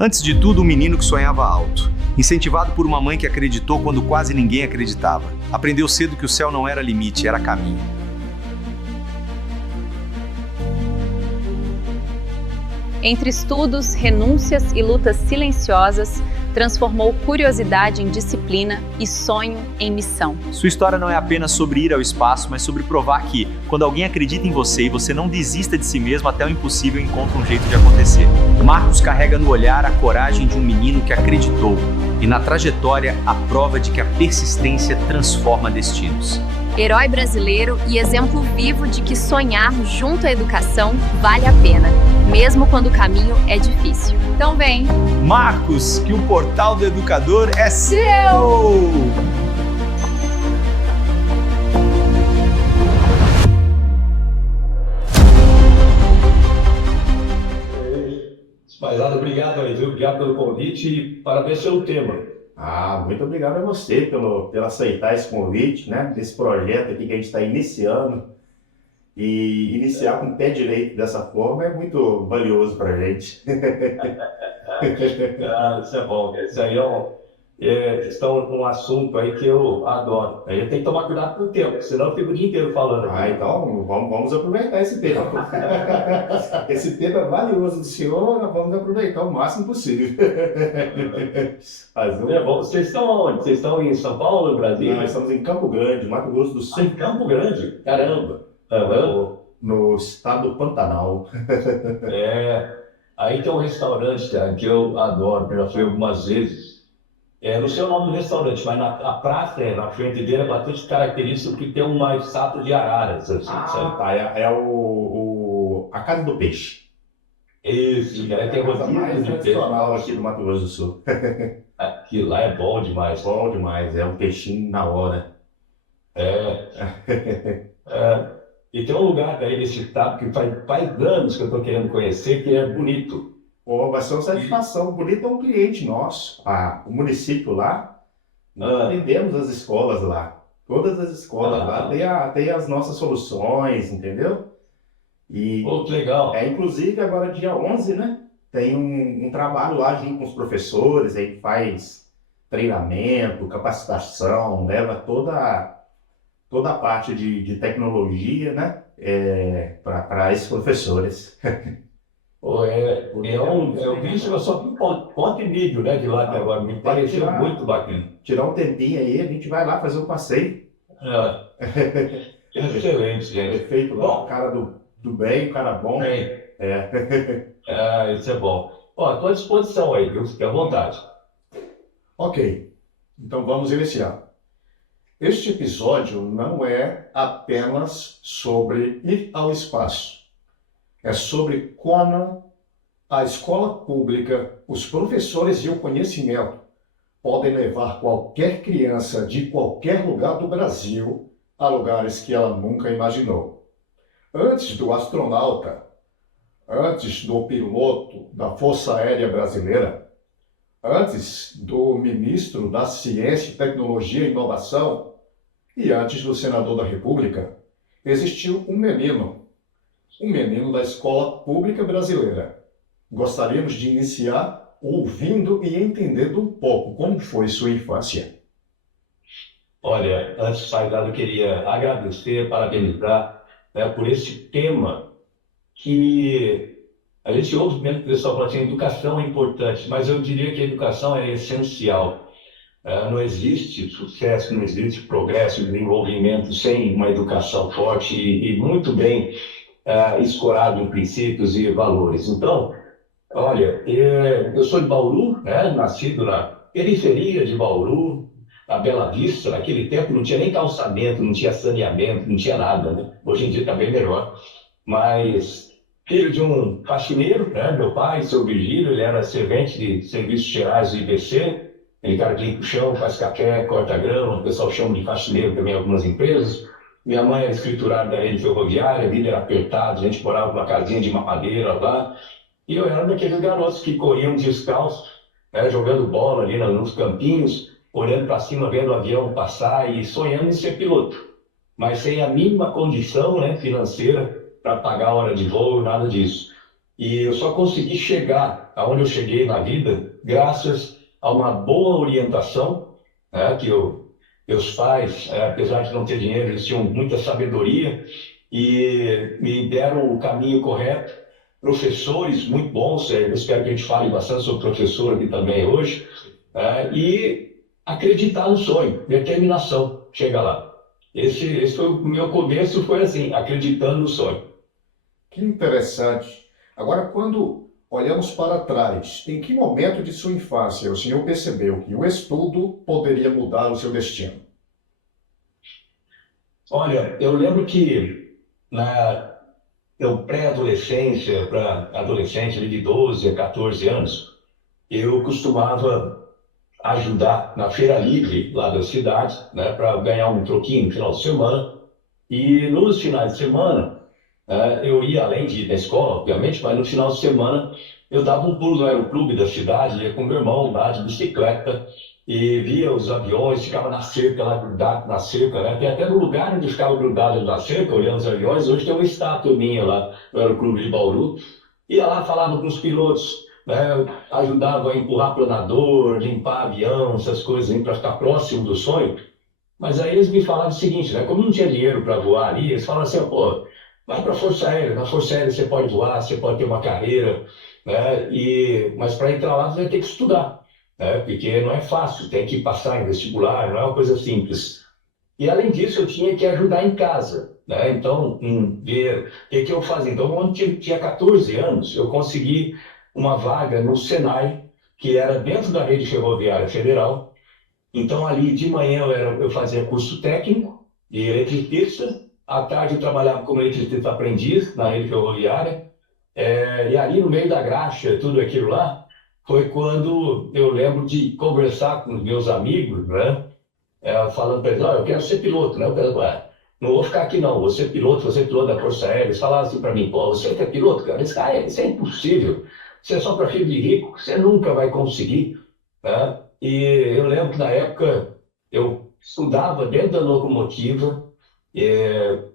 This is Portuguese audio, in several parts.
Antes de tudo, um menino que sonhava alto. Incentivado por uma mãe que acreditou quando quase ninguém acreditava. Aprendeu cedo que o céu não era limite, era caminho. Entre estudos, renúncias e lutas silenciosas, transformou curiosidade em disciplina e sonho em missão. Sua história não é apenas sobre ir ao espaço, mas sobre provar que, quando alguém acredita em você e você não desista de si mesmo, até o impossível encontra um jeito de acontecer. Marcos carrega no olhar a coragem de um menino que acreditou, e na trajetória a prova de que a persistência transforma destinos. Herói brasileiro e exemplo vivo de que sonhar junto à educação vale a pena, mesmo quando o caminho é difícil. Então vem! Marcos, que o portal do educador é seu! Rapaziada, obrigado aí, viu? Obrigado pelo convite e parabéns pelo tema. Muito obrigado a você pelo aceitar esse convite, né? Desse projeto aqui que a gente está iniciando. E iniciar com o pé direito dessa forma é muito valioso para a gente. Isso é bom. Isso aí estão um assunto aí que eu adoro. Aí eu tenho que tomar cuidado com o tempo, senão eu fico o dia inteiro falando. Então vamos aproveitar esse tempo. Esse tempo é valioso do senhor, nós vamos aproveitar o máximo possível. É bom. Vocês estão onde? Vocês estão em São Paulo, no Brasil? Nós estamos em Campo Grande, Mato Grosso do Sul. Em Campo Grande? Caramba! No estado do Pantanal. Aí tem um restaurante, cara, que eu adoro, que eu já fui algumas vezes. Não sei o nome do restaurante, mas a praça, na frente dele, é bastante característico porque tem uma estátua de araras. Assim, sabe? É a Casa do Peixe. Isso, cara, tem coisa mais tradicional aqui do Mato Grosso do Sul. Aquilo lá é bom demais. Bom demais, é um peixinho na hora. E tem um lugar daí nesse estado que faz anos que eu estou querendo conhecer, que é bonito. Vai ser uma satisfação. Bonito é um cliente nosso. O município lá, nós atendemos as escolas lá. Todas as escolas lá tem as nossas soluções, entendeu? E que legal. Inclusive agora dia 11, né? Tem um trabalho lá junto com os professores, aí faz treinamento, capacitação, leva toda a parte de tecnologia, né? Para esses professores. Eu vi isso, eu só vi foto e vídeo, né, de lá até agora, me pareceu muito bacana. Tirar um tempinho aí, a gente vai lá fazer um passeio. Excelente, gente. Feito lá, o cara do bem, o cara bom. Isso é bom. Estou à disposição aí, viu? Fique à vontade. Ok, então vamos iniciar. Este episódio não é apenas sobre ir ao espaço. É sobre como a escola pública, os professores e o conhecimento podem levar qualquer criança de qualquer lugar do Brasil a lugares que ela nunca imaginou. Antes do astronauta, antes do piloto da Força Aérea Brasileira, antes do ministro da Ciência, Tecnologia e Inovação e antes do senador da República, existiu um menino da escola pública brasileira. Gostaríamos de iniciar ouvindo e entendendo um pouco como foi sua infância. Olha, antes de sair eu queria agradecer, parabenizar por esse tema que a gente ouve mesmo que o pessoal fala assim, educação é importante, mas eu diria que a educação é essencial. Não existe sucesso, não existe progresso, desenvolvimento sem uma educação forte e muito bem escorado em princípios e valores. Então, olha, eu sou de Bauru, né, nascido na periferia de Bauru, na Bela Vista. Naquele tempo não tinha nem calçamento, não tinha saneamento, não tinha nada, né? Hoje em dia está bem melhor. Mas filho de um faxineiro, né, meu pai, seu Virgílio, ele era servente de serviços gerais do IBC, ele cara que limpa o chão, faz café, corta grama, o pessoal chama de faxineiro também em algumas empresas. Minha mãe era escriturária da rede ferroviária, a vida era apertada, a gente morava numa casinha de mamadeira lá. E eu era daqueles garotos que corriam descalços, né, jogando bola ali nos campinhos, olhando para cima, vendo o avião passar e sonhando em ser piloto. Mas sem a mínima condição, né, financeira para pagar a hora de voo, nada disso. E eu só consegui chegar aonde eu cheguei na vida, graças a uma boa orientação, né, que meus pais, apesar de não ter dinheiro, eles tinham muita sabedoria e me deram o caminho correto. Professores muito bons, eu espero que a gente fale bastante sobre professor aqui também hoje, e acreditar no sonho, determinação, chega lá. Esse foi o meu começo, foi assim, acreditando no sonho. Que interessante. Agora, quando olhamos para trás, em que momento de sua infância o senhor percebeu que o estudo poderia mudar o seu destino? Olha, eu lembro que na pré-adolescência para adolescente, ali de 12 a 14 anos, eu costumava ajudar na feira livre lá da cidade, né, para ganhar um troquinho no final de semana. E nos finais de semana, eu ia além de ir na escola, obviamente, mas no final de semana eu dava um pulo no aeroclube da cidade, ia com meu irmão lá de bicicleta e via os aviões, ficava na cerca, lá grudado na cerca, né? Tem até no lugar onde eu ficava grudado na cerca, olhando os aviões, hoje tem uma estátua minha lá no aeroclube de Bauru. Ia lá, falava com os pilotos, né? Ajudava a empurrar planador, limpar avião, essas coisas para ficar próximo do sonho. Mas aí eles me falavam o seguinte, né? Como não tinha dinheiro para voar ali, eles falavam assim, pô, vai para a Força Aérea, na Força Aérea você pode voar, você pode ter uma carreira, né? Mas para entrar lá você vai ter que estudar, né? Porque não é fácil, tem que passar em vestibular, não é uma coisa simples. E além disso eu tinha que ajudar em casa, né? Então, ver o que eu fazia. Então, quando eu tinha 14 anos, eu consegui uma vaga no Senai, que era dentro da rede ferroviária federal. Então, ali de manhã eu fazia curso técnico de eletricista, à tarde eu trabalhava como eletricista aprendiz na rede ferroviária, e ali no meio da graxa, tudo aquilo lá, foi quando eu lembro de conversar com os meus amigos, né? Falando para eles, eu quero ser piloto, né? Eu quero, não vou ficar aqui não, vou ser piloto da Força Aérea. Eles falavam assim para mim, pô, você que é piloto, cara? Eles, isso é impossível, você é só para filho de rico, você nunca vai conseguir, né? E eu lembro que na época eu estudava dentro da locomotiva,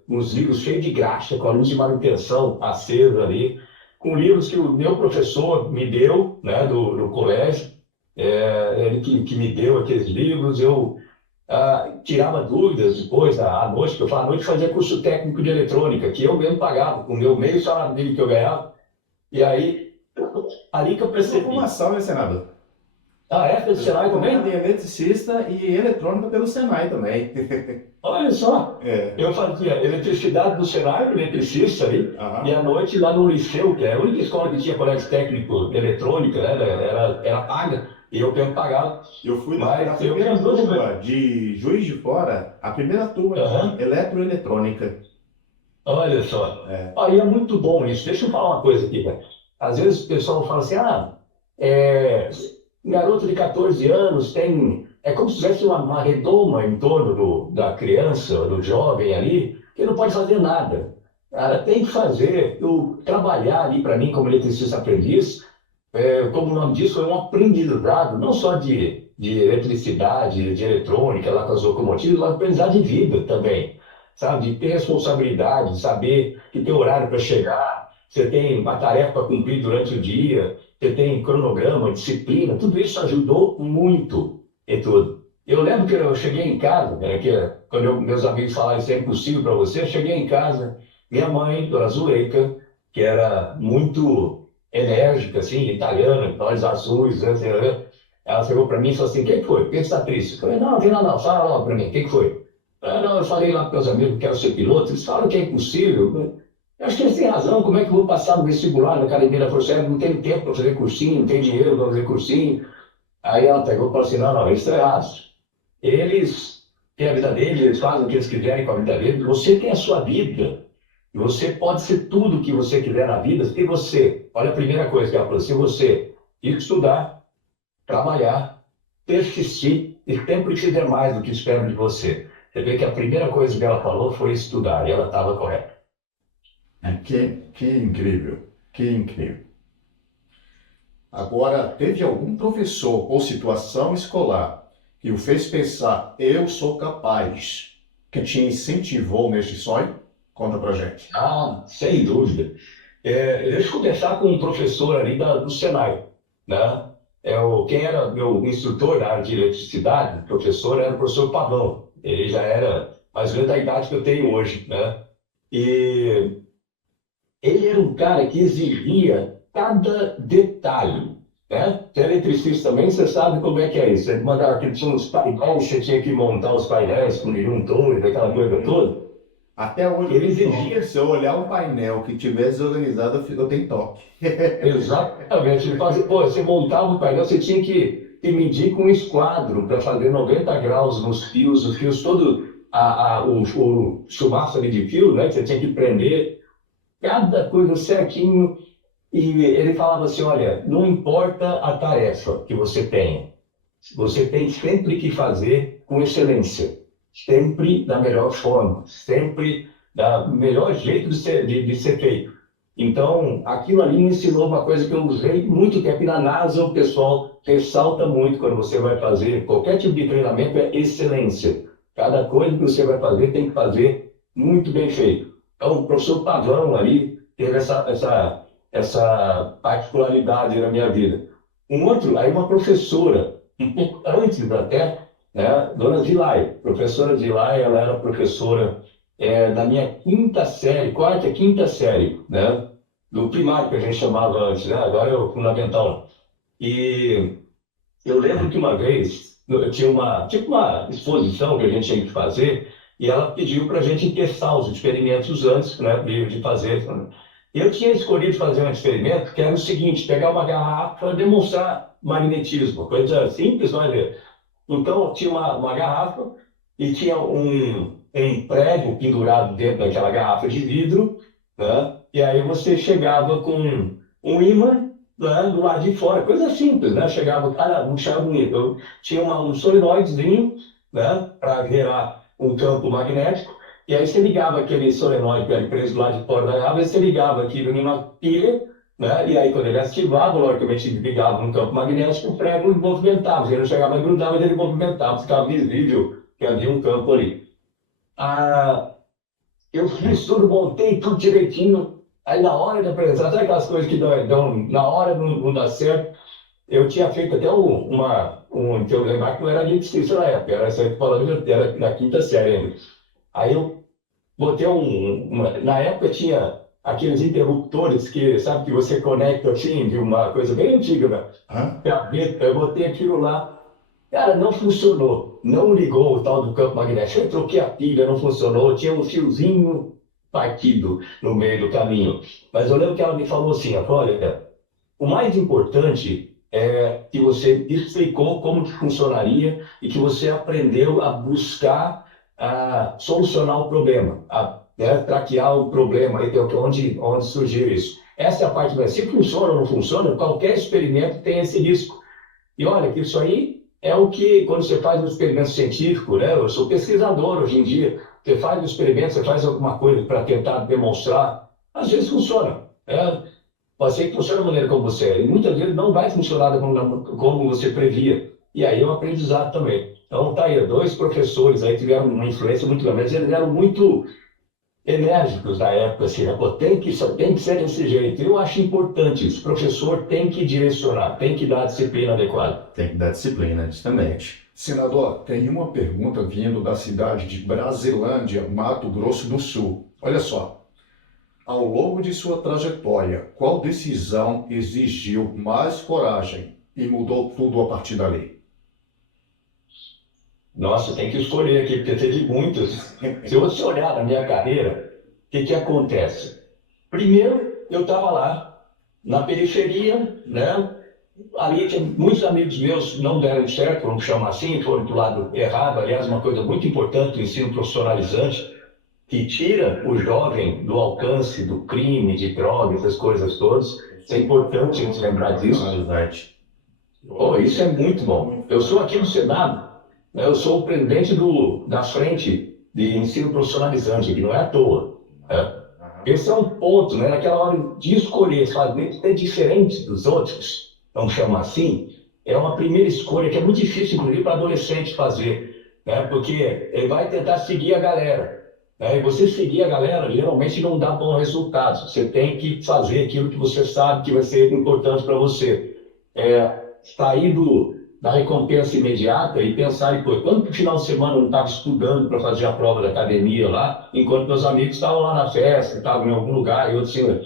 uns livros cheios de graxa, com a luz de manutenção acesa ali, com livros que o meu professor me deu, né, do colégio, ele que me deu aqueles livros, eu tirava dúvidas depois, à noite, que eu falava, à noite fazia curso técnico de eletrônica, que eu mesmo pagava, com o meu meio salário dele que eu ganhava, e aí, ali que eu percebi. Formação, né, senador? Pelo Senai também? De eletricista e eletrônica pelo Senai também. Olha só, eu fazia eletricidade do Senai, eletricista ali, e à noite lá no Liceu, que é a única escola que tinha colégio técnico de eletrônica, né, era paga, e eu mesmo pagava. Eu fui na primeira turma de Juiz de Fora, a primeira turma de eletroeletrônica. Olha só, aí é muito bom isso. Deixa eu falar uma coisa aqui, cara. Às vezes o pessoal fala assim, garoto de 14 anos é como se tivesse uma redoma em torno da criança, do jovem ali, que não pode fazer nada. Cara, tem que fazer, trabalhar ali para mim como eletricista aprendiz, como o nome disso, é um aprendizado, não só de eletricidade, de eletrônica, lá com as locomotivas, mas aprendizado de vida também, sabe? De ter responsabilidade, de saber que tem horário para chegar, você tem uma tarefa para cumprir durante o dia, você tem cronograma, disciplina, tudo isso ajudou muito em tudo. Eu lembro que eu cheguei em casa, quando meus amigos falaram isso é impossível para você, eu cheguei em casa, minha mãe, Dona Zuleika, que era muito enérgica, assim, italiana, olhos azuis, né, ela chegou para mim e falou assim, quem foi? Por que você está triste? Eu falei, não, fala logo para mim, quem foi? Eu falei lá para meus amigos que quero ser piloto, eles falam que é impossível. Eu acho que eles têm razão, como é que eu vou passar no vestibular na academia da Força Aérea? Não tenho tempo para fazer cursinho, não tenho dinheiro para fazer cursinho. Aí ela pegou e falou assim, não, eles estão errados. Eles têm a vida deles, eles fazem o que eles quiserem com a vida deles. Você tem a sua vida. Você pode ser tudo o que você quiser na vida. Se você, olha a primeira coisa que ela falou, se você estudar, trabalhar, persistir e sempre fizer mais do que esperam de você. Você vê que a primeira coisa que ela falou foi estudar, e ela estava correta. Que incrível, que incrível. Agora, teve algum professor ou situação escolar que o fez pensar, eu sou capaz, que te incentivou neste sonho? Conta pra gente. Sem dúvida. Deixa eu começar com um professor ali do Senai, né? Quem era meu instrutor na área de eletricidade, professor, era o professor Pavão. Ele já era mais ou menos da idade que eu tenho hoje, né? E ele era um cara que exigia cada detalhe, né? Você é eletricista também, você sabe como é que é isso. Você mandava que tinha uns painéis, você tinha que montar os painéis com juntores, aquela coisa toda. Até hoje, Ele exigia. se eu olhar um painel que tiver desorganizado, eu tenho toque. Exatamente. Ele fazia, pô, você montava o painel, você tinha que medir com um esquadro para fazer 90 graus nos fios, os fios todo, o chumaço ali de fio, né? Que você tinha que prender, cada coisa certinho. E ele falava assim, olha, não importa a tarefa que você tenha, você tem sempre que fazer com excelência, sempre da melhor forma, sempre da melhor jeito de ser feito. Então, aquilo ali me ensinou uma coisa que eu usei muito tempo. E na NASA o pessoal ressalta muito quando você vai fazer qualquer tipo de treinamento, é excelência. Cada coisa que você vai fazer tem que fazer muito bem feito. Então, o professor Pavão ali teve essa particularidade na minha vida. Um outro, aí uma professora, um pouco antes até, né, Dona Zilai. Professora Zilai, ela era professora da minha quinta série, né? Do primário que a gente chamava antes, né? Agora é o fundamental. E eu lembro que uma vez eu tinha uma exposição que a gente tinha que fazer e ela pediu para a gente testar os experimentos antes, né, de fazer. Eu tinha escolhido fazer um experimento que era o seguinte: pegar uma garrafa e demonstrar magnetismo, coisa simples, não é? Então tinha uma garrafa e tinha um prego pendurado dentro daquela garrafa de vidro, né? E aí você chegava com um ímã, né, do lado de fora, coisa simples, né? Chegava, cara, um chave bonito. Eu tinha um solenoidezinho, né, para gerar um campo magnético, e aí você ligava aquele solenoide que era preso do lado de fora da garrafa, e você ligava aquilo numa pilha, né? E aí quando ele ativava, logicamente ligava um campo magnético, o prego movimentava. Ele não chegava a grudar, mas ele movimentava, ficava visível que havia um campo ali. Eu fiz tudo, montei tudo direitinho. Aí na hora de apresentar, sabe aquelas coisas que na hora não dá certo? Eu tinha feito até que eu lembrar que não era eletricista na época, era essa falando, era na quinta série ainda. Aí eu botei na época tinha aqueles interruptores que, sabe, que você conecta assim, de uma coisa bem antiga, né? Gaveta, eu botei aquilo lá. Cara, não funcionou. Não ligou o tal do campo magnético. Eu troquei a pilha, não funcionou. Tinha um fiozinho partido no meio do caminho. Mas eu lembro que ela me falou assim, olha, o mais importante é que você explicou como que funcionaria e que você aprendeu a buscar solucionar o problema, traquear o problema, onde surgiu isso. Essa é a parte mais. Se funciona ou não funciona, qualquer experimento tem esse risco. E olha, que isso aí é o que, quando você faz um experimento científico, né? Eu sou pesquisador hoje em dia, você faz um experimento, você faz alguma coisa para tentar demonstrar, às vezes funciona. Pode ser que funcione da maneira como você é, e muitas vezes não vai funcionar como você previa. E aí é um aprendizado também. Então, tá aí, 2 professores aí tiveram uma influência muito grande, mas eles eram muito enérgicos na época, assim, né? Pô, tem que ser desse jeito. Eu acho importante isso. O professor tem que direcionar, tem que dar a disciplina adequada. Tem que dar disciplina, justamente. Senador, tem uma pergunta vindo da cidade de Brasilândia, Mato Grosso do Sul. Olha só. Ao longo de sua trajetória, qual decisão exigiu mais coragem e mudou tudo a partir dali? Nossa, tem que escolher aqui, porque teve muitas. Se você olhar na minha carreira, o que acontece? Primeiro, eu estava lá, na periferia, né? Ali tinha muitos amigos meus não deram certo, vamos chamar assim, foram do lado errado. Aliás, uma coisa muito importante do ensino profissionalizante, que tira o jovem do alcance do crime, de drogas, essas coisas todas. Isso é importante a gente lembrar disso. Isso é muito bom. Eu sou aqui no Senado, né? Eu sou o presidente da frente de ensino profissionalizante, que não é à toa. Né? Esse é um ponto, né? Naquela hora de escolher ser diferente dos outros, vamos chamar assim, é uma primeira escolha que é muito difícil, inclusive, para adolescente fazer, né? Porque ele vai tentar seguir a galera. E você seguir a galera geralmente não dá bons resultados. Você tem que fazer aquilo que você sabe que vai ser importante para você. sair da recompensa imediata e pensar, pô, quando no final de semana eu não estava estudando para fazer a prova da academia lá, enquanto meus amigos estavam lá na festa, estavam em algum lugar e outros assim.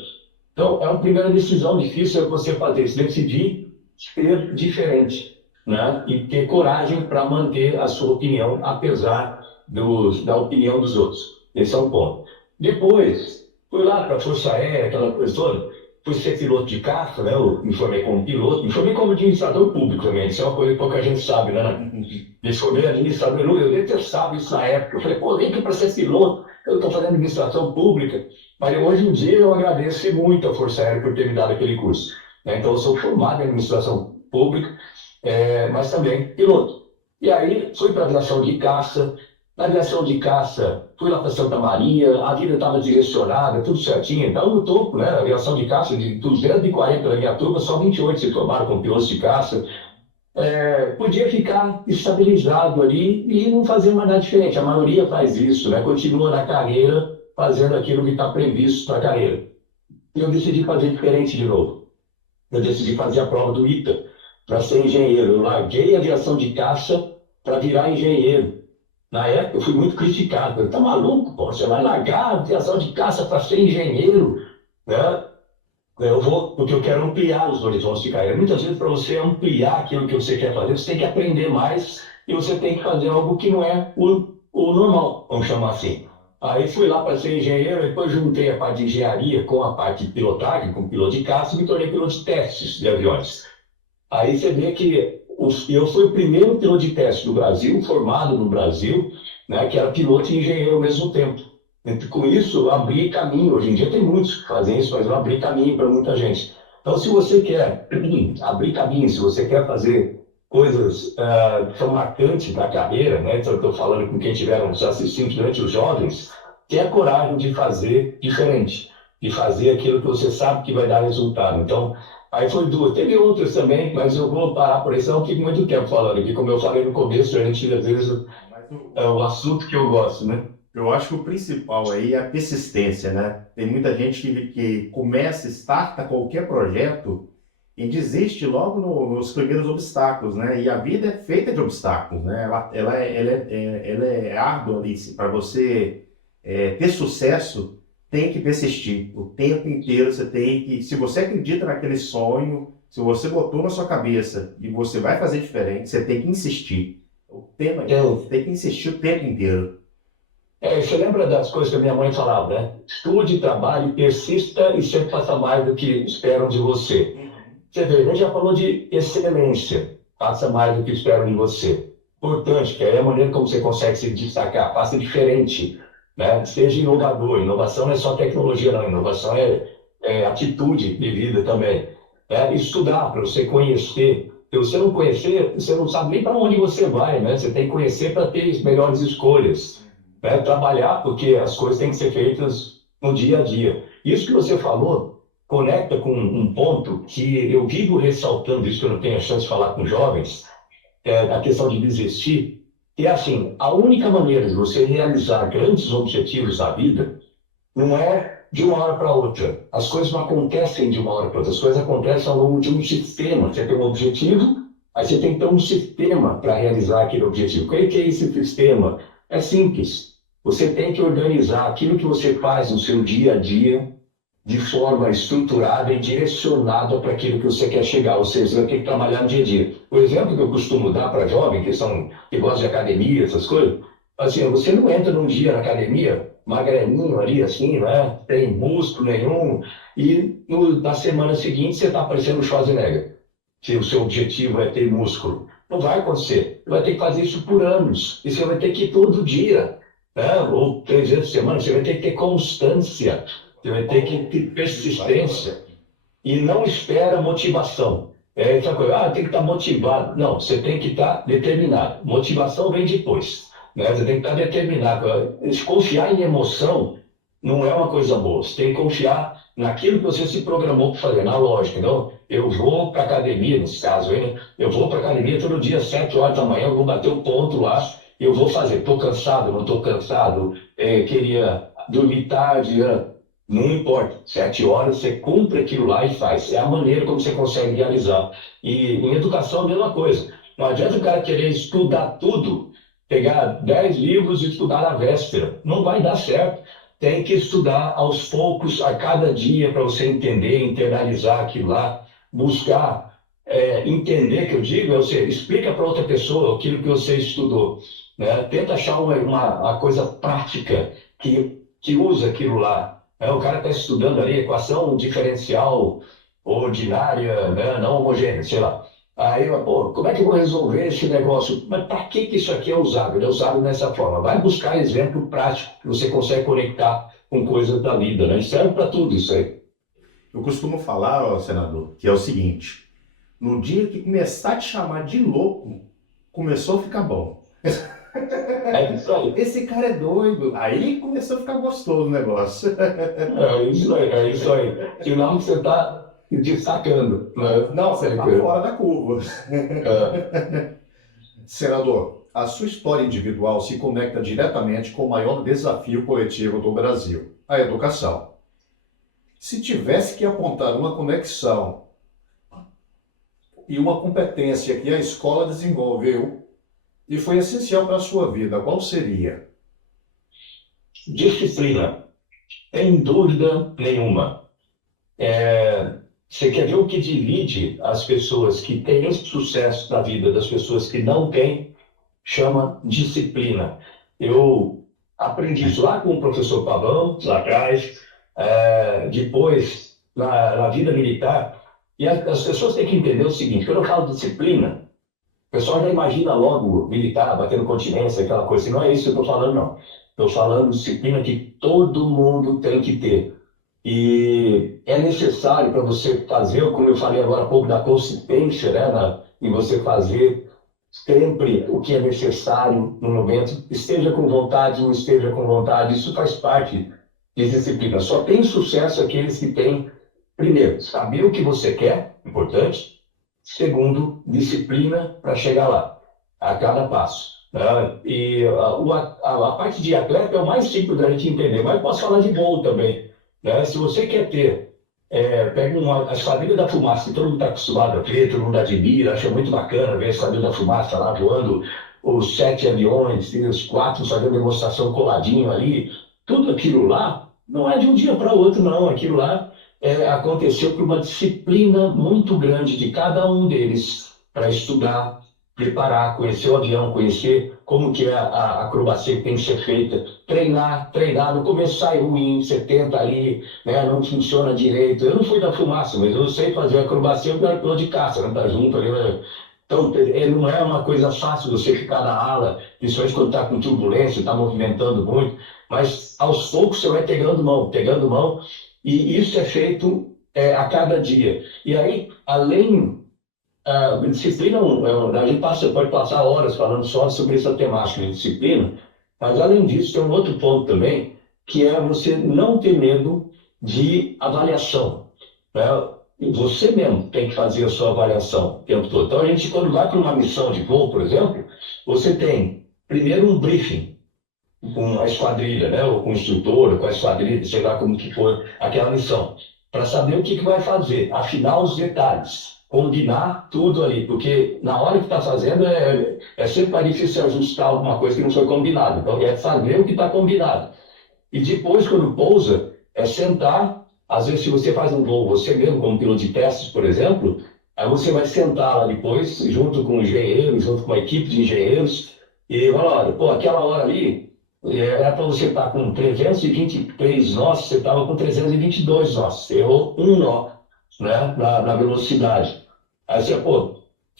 Então, é uma primeira decisão difícil é você fazer isso, decidir ser diferente, né? E ter coragem para manter a sua opinião, apesar da opinião dos outros. Esse é um ponto. Depois, fui lá para a Força Aérea, aquela coisa toda, fui ser piloto de caça, né? Eu me formei como piloto, me formei como administrador público também, isso é uma coisa que pouca gente sabe, né? Me formei administrador, eu detestava isso na época, eu falei, pô, vem aqui para ser piloto, eu estou fazendo administração pública, mas hoje em dia eu agradeço muito a Força Aérea por ter me dado aquele curso, né? Então eu sou formado em administração pública, mas também piloto. E aí fui para a aviação de caça. Na aviação de caça, fui lá para Santa Maria, a vida estava direcionada, tudo certinho. Então, no topo, né? A aviação de caça, de 240 da minha turma, só 28 se formaram como pilotos de caça. Podia ficar estabilizado ali e não fazer mais nada diferente. A maioria faz isso, né? Continua na carreira, fazendo aquilo que está previsto para a carreira. E eu decidi fazer diferente de novo. Eu decidi fazer a prova do ITA para ser engenheiro. Eu larguei a aviação de caça para virar engenheiro. Na época eu fui muito criticado. Eu falei, tá maluco, pô? Você vai largar a aviação de caça para ser engenheiro, né? Eu vou, porque eu quero ampliar os horizontes de carreira. Muitas vezes, para você ampliar aquilo que você quer fazer, você tem que aprender mais e você tem que fazer algo que não é o normal, vamos chamar assim. Aí fui lá para ser engenheiro, depois juntei a parte de engenharia com a parte de pilotagem, com piloto de caça, e me tornei piloto de testes de aviões. Aí você vê que eu fui o primeiro piloto de teste do Brasil, formado no Brasil, né, que era piloto e engenheiro ao mesmo tempo. E com isso, eu abri caminho. Hoje em dia tem muitos que fazem isso, mas eu abri caminho para muita gente. Então, se você quer abrir caminho, se você quer fazer coisas que são marcantes da carreira, né, então eu estou falando com quem estiver nos assistindo durante os jovens, tenha coragem de fazer diferente, de fazer aquilo que você sabe que vai dar resultado. Então, aí foi duas. Teve outras também, mas eu vou parar por isso, não fico muito tempo falando aqui. Como eu falei no começo, a gente, às vezes, é o assunto que eu gosto, né? Eu acho que o principal aí é a persistência, né? Tem muita gente que começa, starta qualquer projeto e desiste logo nos primeiros obstáculos, né? E a vida é feita de obstáculos, né? Ela é árdua ali. Para você ter sucesso, tem que persistir. O tempo inteiro você tem que... Se você acredita naquele sonho, se você botou na sua cabeça e você vai fazer diferente, você tem que insistir. O tema você tem que insistir o tempo inteiro. Você lembra das coisas que a minha mãe falava, né? Estude, trabalhe, persista e sempre faça mais do que esperam de você. Você vê, a gente já falou de excelência. Faça mais do que esperam de você. Importante, que é a maneira como você consegue se destacar. Faça diferente, né? Seja inovador. Inovação não é só tecnologia, não. Inovação é atitude de vida também. Estudar para você conhecer. Se você não conhecer, você não sabe nem para onde você vai, né? Você tem que conhecer para ter as melhores escolhas. Trabalhar, porque as coisas têm que ser feitas no dia a dia. Isso que você falou conecta com um ponto que eu vivo ressaltando, isso que eu não tenho a chance de falar com jovens, a questão de desistir, que é assim, a única maneira de você realizar grandes objetivos na vida não é de uma hora para outra. As coisas não acontecem de uma hora para outra, as coisas acontecem ao longo de um sistema. Você tem um objetivo, aí você tem que ter um sistema para realizar aquele objetivo. O que é esse sistema? É simples. Você tem que organizar aquilo que você faz no seu dia a dia de forma estruturada e direcionada para aquilo que você quer chegar. Ou seja, você vai ter que trabalhar no dia a dia. O exemplo que eu costumo dar para jovens que gostam de academia, essas coisas, assim, você não entra num dia na academia, magrelinho ali, assim, né? Tem músculo nenhum, e na semana seguinte você está parecendo o Schwarzenegger. Se o seu objetivo é ter músculo. Não vai acontecer. Você vai ter que fazer isso por anos. E você vai ter que ir todo dia. Ou 3 vezes por semana, você vai ter que ter constância, você vai ter que ter persistência e não espera motivação. Essa coisa, tem que estar motivado. Não, você tem que estar determinado. Motivação vem depois, né? Você tem que estar determinado. Confiar em emoção não é uma coisa boa. Você tem que confiar naquilo que você se programou para fazer, na lógica. Então, eu vou para a academia, nesse caso aí, né? Eu vou para a academia todo dia, 7 horas da manhã, eu vou bater o ponto lá. Eu vou fazer, estou cansado, não estou cansado, queria dormir tarde, Não importa, 7 horas você cumpre aquilo lá e faz. É a maneira como você consegue realizar. E em educação a mesma coisa. Não adianta o cara querer estudar tudo, pegar 10 livros e estudar na véspera. Não vai dar certo. Tem que estudar aos poucos, a cada dia, para você entender, internalizar aquilo lá, buscar entender, que eu digo, é você explica para outra pessoa aquilo que você estudou, né? Tenta achar uma coisa prática que usa aquilo lá. O cara está estudando ali equação diferencial ordinária, né? Não homogênea, sei lá. Aí, pô, como é que eu vou resolver esse negócio? Mas para que isso aqui é usado? Ele é usado dessa forma. Vai buscar exemplo prático que você consegue conectar com coisas da vida, né? Serve para tudo isso aí. Eu costumo falar, ó, senador, que é o seguinte: no dia que começar a te chamar de louco, começou a ficar bom. É isso aí. Esse cara é doido. Aí começou a ficar gostoso o negócio. É isso aí, é isso aí. Senão você está destacando, né? Não, você tá fora da curva. Senador, a sua história individual se conecta diretamente com o maior desafio coletivo do Brasil, a educação. Se tivesse que apontar uma conexão e uma competência que a escola desenvolveu e foi essencial para a sua vida, qual seria? Disciplina, sem dúvida nenhuma. Você quer ver o que divide as pessoas que têm esse sucesso na vida das pessoas que não têm? Chama disciplina. Eu aprendi isso lá com o professor Pavão, lá atrás, depois na vida militar. E as pessoas têm que entender o seguinte: quando eu falo disciplina, o pessoal já imagina logo militar, batendo continência, aquela coisa assim. Não é isso que eu estou falando, não. Estou falando disciplina que todo mundo tem que ter. E é necessário para você fazer, como eu falei agora há pouco, da consistência, né, em você fazer sempre o que é necessário no momento, esteja com vontade, não esteja com vontade, isso faz parte de disciplina. Só tem sucesso aqueles que têm, primeiro, saber o que você quer, importante. Segundo, disciplina para chegar lá, a cada passo. Né? E a parte de atleta é o mais simples da gente entender, mas posso falar de voo também. Né? Se você quer ter, pega a Esquadrilha da Fumaça, que todo mundo está acostumado a ver, todo mundo admira, acha muito bacana ver a Esquadrilha da Fumaça lá voando os 7 aviões, e os 4 fazendo demonstração coladinho ali. Tudo aquilo lá não é de um dia para o outro, não. Aquilo lá aconteceu por uma disciplina muito grande de cada um deles para estudar, preparar, conhecer o avião, conhecer como que a acrobacia que tem que ser feita, treinar, no começo sai ruim, você tenta ali, né, não funciona direito. Eu não fui da fumaça, mas eu sei fazer acrobacia porque eu de caça, não tá junto ali, né? Então, não é uma coisa fácil você ficar na ala, principalmente quando está com turbulência, está movimentando muito, mas aos poucos você vai pegando mão, e isso é feito a cada dia. E aí, além disciplina, a gente pode passar horas falando só sobre essa temática de disciplina, mas além disso tem um outro ponto também, que é você não ter medo de avaliação, né? Você mesmo tem que fazer a sua avaliação o tempo todo. Então a gente, quando vai para uma missão de voo, por exemplo, você tem primeiro um briefing com a esquadrilha, né? Ou com o instrutor, ou com a esquadrilha, sei lá como que for aquela missão, para saber o que vai fazer, afinar os detalhes, combinar tudo ali, porque na hora que está fazendo é sempre mais difícil ajustar alguma coisa que não foi combinado. Então é saber o que está combinado. E depois, quando pousa, é sentar. Às vezes, se você faz um voo, você mesmo como piloto de testes, por exemplo, aí você vai sentar lá depois, junto com engenheiros, junto com uma equipe de engenheiros, e fala: olha, pô, aquela hora ali era para você estar com 323 nós, você estava com 322 nós, você errou um nó, né, na velocidade. Aí você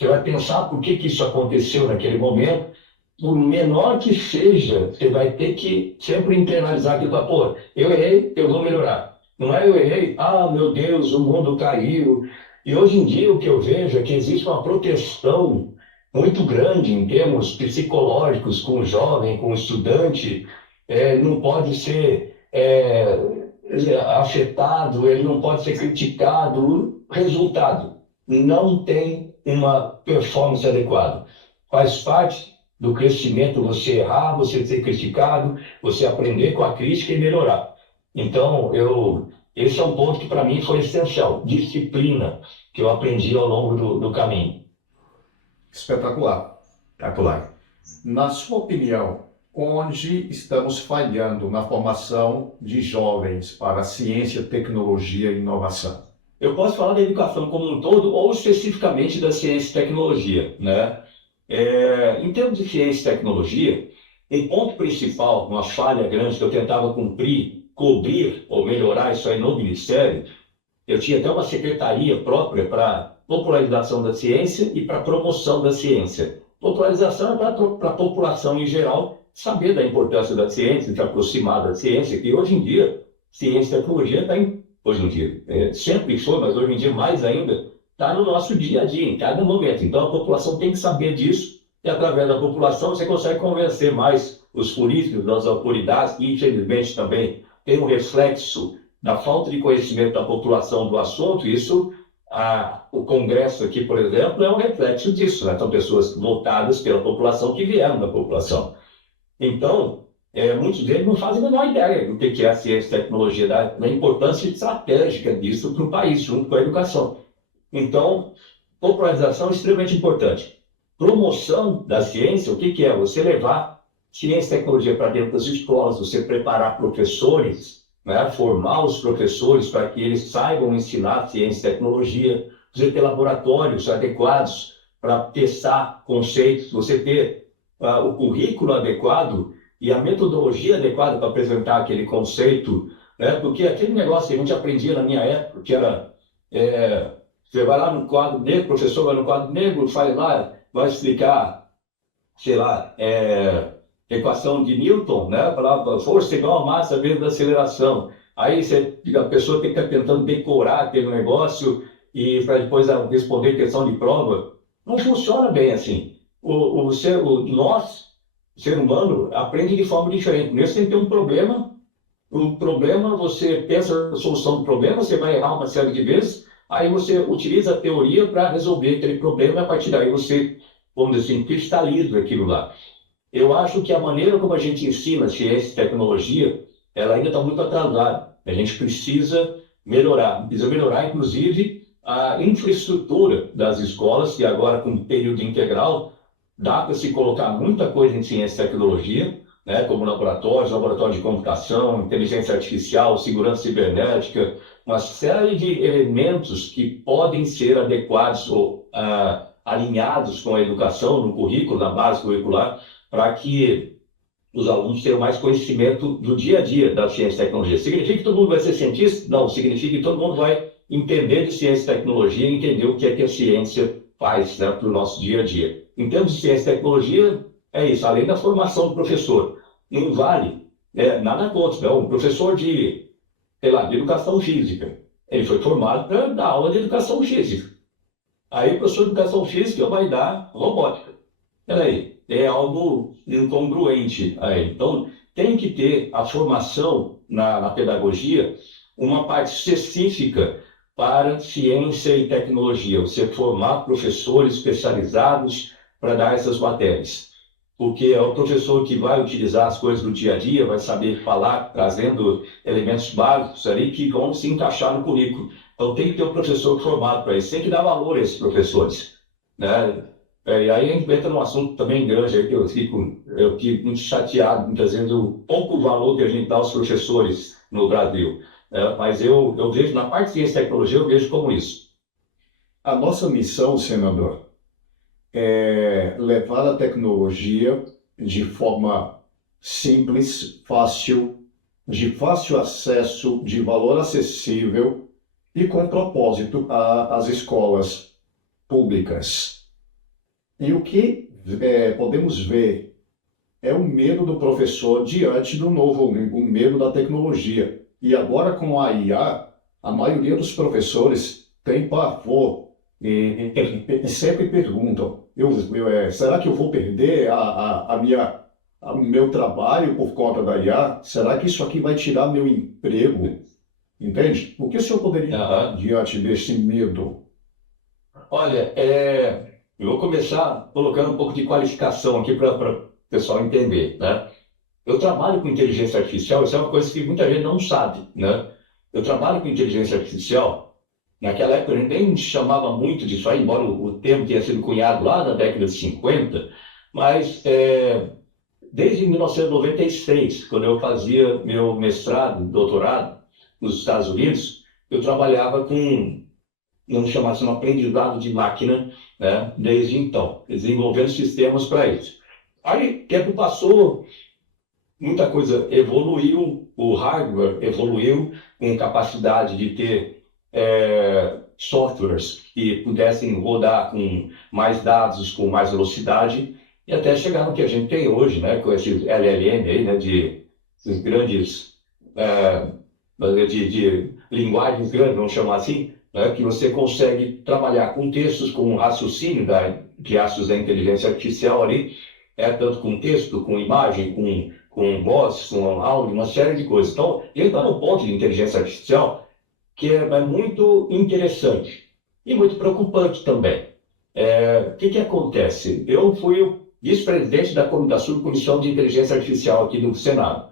vai pensar por que isso aconteceu naquele momento. Por menor que seja, você vai ter que sempre internalizar aquilo. Eu errei, eu vou melhorar. Não é eu errei, meu Deus, o mundo caiu. E hoje em dia o que eu vejo é que existe uma proteção muito grande em termos psicológicos com o jovem, com o estudante. Não pode ser afetado, ele não pode ser criticado. Resultado, não tem uma performance adequada. Faz parte do crescimento você errar, você ser criticado, você aprender com a crítica e melhorar. Então, esse é um ponto que para mim foi essencial, disciplina, que eu aprendi ao longo do caminho. Espetacular. Espetacular. Na sua opinião, onde estamos falhando na formação de jovens para ciência, tecnologia e inovação? Eu posso falar da educação como um todo ou especificamente da ciência e tecnologia, né? Em termos de ciência e tecnologia, um ponto principal, uma falha grande que eu tentava cobrir ou melhorar isso aí no Ministério, eu tinha até uma secretaria própria para popularização da ciência e para promoção da ciência. Popularização é para a população em geral saber da importância da ciência, se aproximar da ciência, que hoje em dia, ciência e tecnologia está hoje em dia, sempre foi, mas hoje em dia mais ainda, está no nosso dia a dia, em cada momento. Então a população tem que saber disso e através da população você consegue convencer mais os políticos, as autoridades, que infelizmente também tem um reflexo da falta de conhecimento da população do assunto. Isso, o Congresso aqui, por exemplo, é um reflexo disso, né? São pessoas votadas pela população que vieram da população. Então, muitos deles não fazem a menor ideia do que é a ciência e tecnologia, da importância estratégica disso para o país, junto com a educação. Então, popularização é extremamente importante. Promoção da ciência, o que é? Você levar ciência e tecnologia para dentro das escolas, você preparar professores, né? Formar os professores para que eles saibam ensinar ciência e tecnologia, você ter laboratórios adequados para testar conceitos, você ter o currículo adequado e a metodologia adequada para apresentar aquele conceito, né? Porque aquele negócio que a gente aprendia na minha época, que era, você vai lá no quadro negro, o professor vai no quadro negro, faz lá, vai explicar, sei lá, equação de Newton, né? Para força igual a massa vezes a aceleração. Aí a pessoa tem que estar tentando decorar aquele negócio e para depois responder questão de prova. Não funciona bem assim. Nós, o ser humano, aprende de forma diferente. Nesse tem que ter um problema. O problema, você pensa a solução do problema, você vai errar uma série de vezes, aí você utiliza a teoria para resolver aquele problema e a partir daí você, vamos dizer assim, cristaliza aquilo lá. Eu acho que a maneira como a gente ensina ciência e tecnologia, ela ainda está muito atrasada. A gente precisa melhorar, inclusive, a infraestrutura das escolas, que agora, com período integral, dá para se colocar muita coisa em ciência e tecnologia, né, como laboratório de computação, inteligência artificial, segurança cibernética, uma série de elementos que podem ser adequados ou alinhados com a educação no currículo, na base curricular, para que os alunos tenham mais conhecimento do dia a dia da ciência e tecnologia. Significa que todo mundo vai ser cientista? Não, significa que todo mundo vai entender de ciência e tecnologia e entender o que a ciência faz, né, para o nosso dia a dia. Em termos de ciência e tecnologia, é isso, além da formação do professor. Não vale nada contra, né? Um professor de educação física, ele foi formado para dar aula de educação física. Aí o professor de educação física vai dar robótica. Peraí, é algo incongruente aí. Então, tem que ter a formação na pedagogia, uma parte específica para ciência e tecnologia. Você formar professores especializados para dar essas matérias. Porque é o professor que vai utilizar as coisas do dia a dia, vai saber falar, trazendo elementos básicos ali que vão se encaixar no currículo. Então tem que ter um professor formado para isso, tem que dar valor a esses professores, né? E aí a gente entra num assunto também grande, aí que eu fico muito chateado, muitas vezes, o pouco valor que a gente dá aos professores no Brasil. Mas eu vejo, na parte de ciência e tecnologia, eu vejo como isso. A nossa missão, senador, é levar a tecnologia de forma simples, fácil, de fácil acesso, de valor acessível e com propósito às escolas públicas. E o que podemos ver é o medo do professor diante do novo, o medo da tecnologia. E agora com a IA, a maioria dos professores tem pavor e sempre perguntam, será que eu vou perder o meu trabalho por conta da IA? Será que isso aqui vai tirar meu emprego? Entende? O que o senhor poderia dar diante desse medo? Olha, eu vou começar colocando um pouco de qualificação aqui para o pessoal entender, né? Eu trabalho com inteligência artificial, isso é uma coisa que muita gente não sabe, né? Eu trabalho com inteligência artificial. Naquela época a gente nem chamava muito disso aí, embora o termo tenha sido cunhado lá na década de 50, mas desde 1996, quando eu fazia meu mestrado, doutorado nos Estados Unidos, eu trabalhava com, vamos chamar assim, um aprendizado de máquina, né? Desde então, desenvolvendo sistemas para isso. Aí, o tempo passou, muita coisa evoluiu, o hardware evoluiu com capacidade de ter softwares que pudessem rodar com mais dados, com mais velocidade, e até chegar no que a gente tem hoje, né, com esses LLM aí, né, de esses grandes de linguagens grandes, vamos chamar assim, né, que você consegue trabalhar com textos, com raciocínio de aços da inteligência artificial ali, tanto com texto, com imagem, com voz, com áudio, uma série de coisas. Então, ele está no ponto de inteligência artificial que é muito interessante e muito preocupante também. O que acontece? Eu fui o vice-presidente da subcomissão de inteligência artificial aqui do Senado.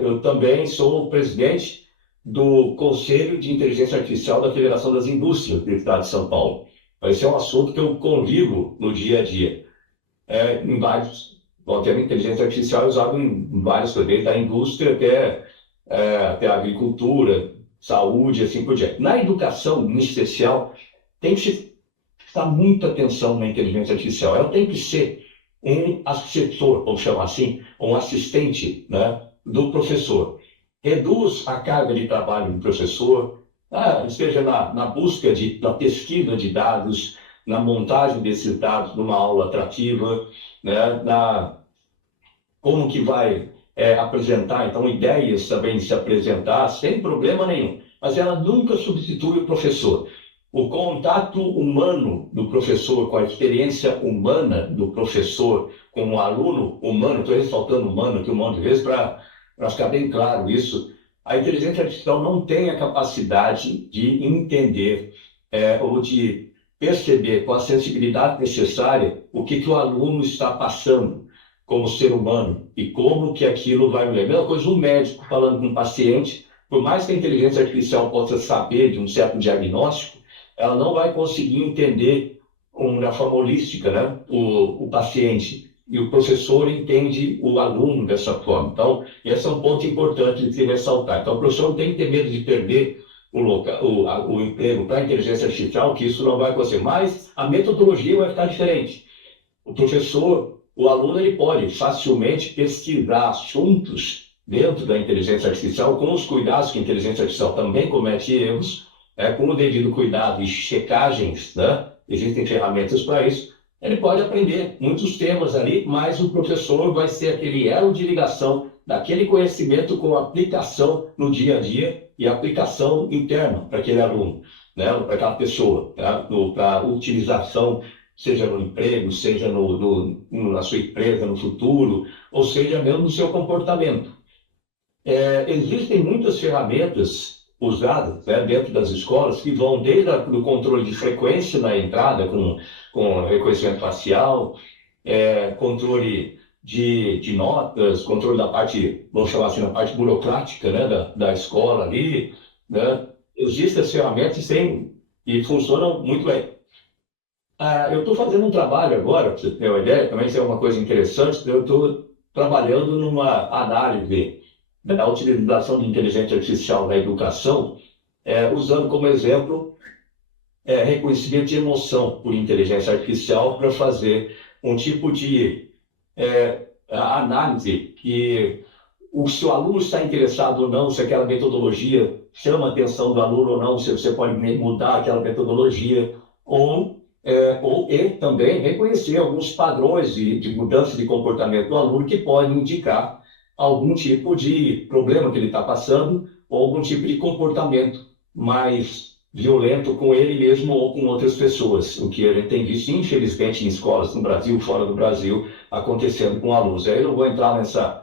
Eu também sou o presidente do Conselho de Inteligência Artificial da Federação das Indústrias do Estado de São Paulo. Esse é um assunto que eu convivo no dia a dia. Em vários, o termo inteligência artificial é usado em vários coisas, da indústria até a agricultura, saúde, assim por diante. Na educação, em especial, tem que se prestar muita atenção na inteligência artificial. Ela tem que ser um assessor, vamos chamar assim, um assistente, né, do professor. Reduz a carga de trabalho do professor, seja na busca na pesquisa de dados, na montagem desses dados numa aula atrativa, né, como que vai apresentar, então, ideias também de se apresentar, sem problema nenhum. Mas ela nunca substitui o professor. O contato humano do professor, com a experiência humana do professor, com o aluno humano, estou ressaltando humano aqui um monte de vezes para ficar bem claro isso, a inteligência artificial não tem a capacidade de entender ou de perceber com a sensibilidade necessária o que o aluno está passando como ser humano e como que aquilo vai me lembrar. A mesma coisa um médico falando com um paciente, por mais que a inteligência artificial possa saber de um certo diagnóstico, ela não vai conseguir entender da forma holística, né, o paciente. E o professor entende o aluno dessa forma. Então, esse é um ponto importante de se ressaltar. Então, o professor não tem que ter medo de perder o emprego para a inteligência artificial, que isso não vai acontecer. Mas a metodologia vai ficar diferente. O professor, o aluno, ele pode facilmente pesquisar assuntos dentro da inteligência artificial, com os cuidados que a inteligência artificial também comete erros, com o devido cuidado e checagens, né? Existem ferramentas para isso. Ele pode aprender muitos temas ali, mas o professor vai ser aquele elo de ligação daquele conhecimento com aplicação no dia a dia e aplicação interna para aquele aluno, né? Para aquela pessoa, tá? Para utilização, seja no emprego, seja na sua empresa no futuro, ou seja mesmo no seu comportamento. Existem muitas ferramentas usadas, né, dentro das escolas, que vão desde o controle de frequência na entrada, com reconhecimento facial, controle de notas, controle da parte, vamos chamar assim, da parte burocrática, né, da escola ali, né? Existem as ferramentas e funcionam muito bem. Eu estou fazendo um trabalho agora, para você ter uma ideia, também isso é uma coisa interessante, eu estou trabalhando numa análise da utilização de inteligência artificial na educação, usando como exemplo reconhecimento de emoção por inteligência artificial para fazer um tipo de análise que se o aluno está interessado ou não, se aquela metodologia chama a atenção do aluno ou não, se você pode mudar aquela metodologia, e também reconhecer alguns padrões de mudança de comportamento do aluno que podem indicar algum tipo de problema que ele está passando ou algum tipo de comportamento mais violento com ele mesmo ou com outras pessoas, o que a gente tem visto, infelizmente, em escolas no Brasil, fora do Brasil, acontecendo com alunos. Aí eu não vou entrar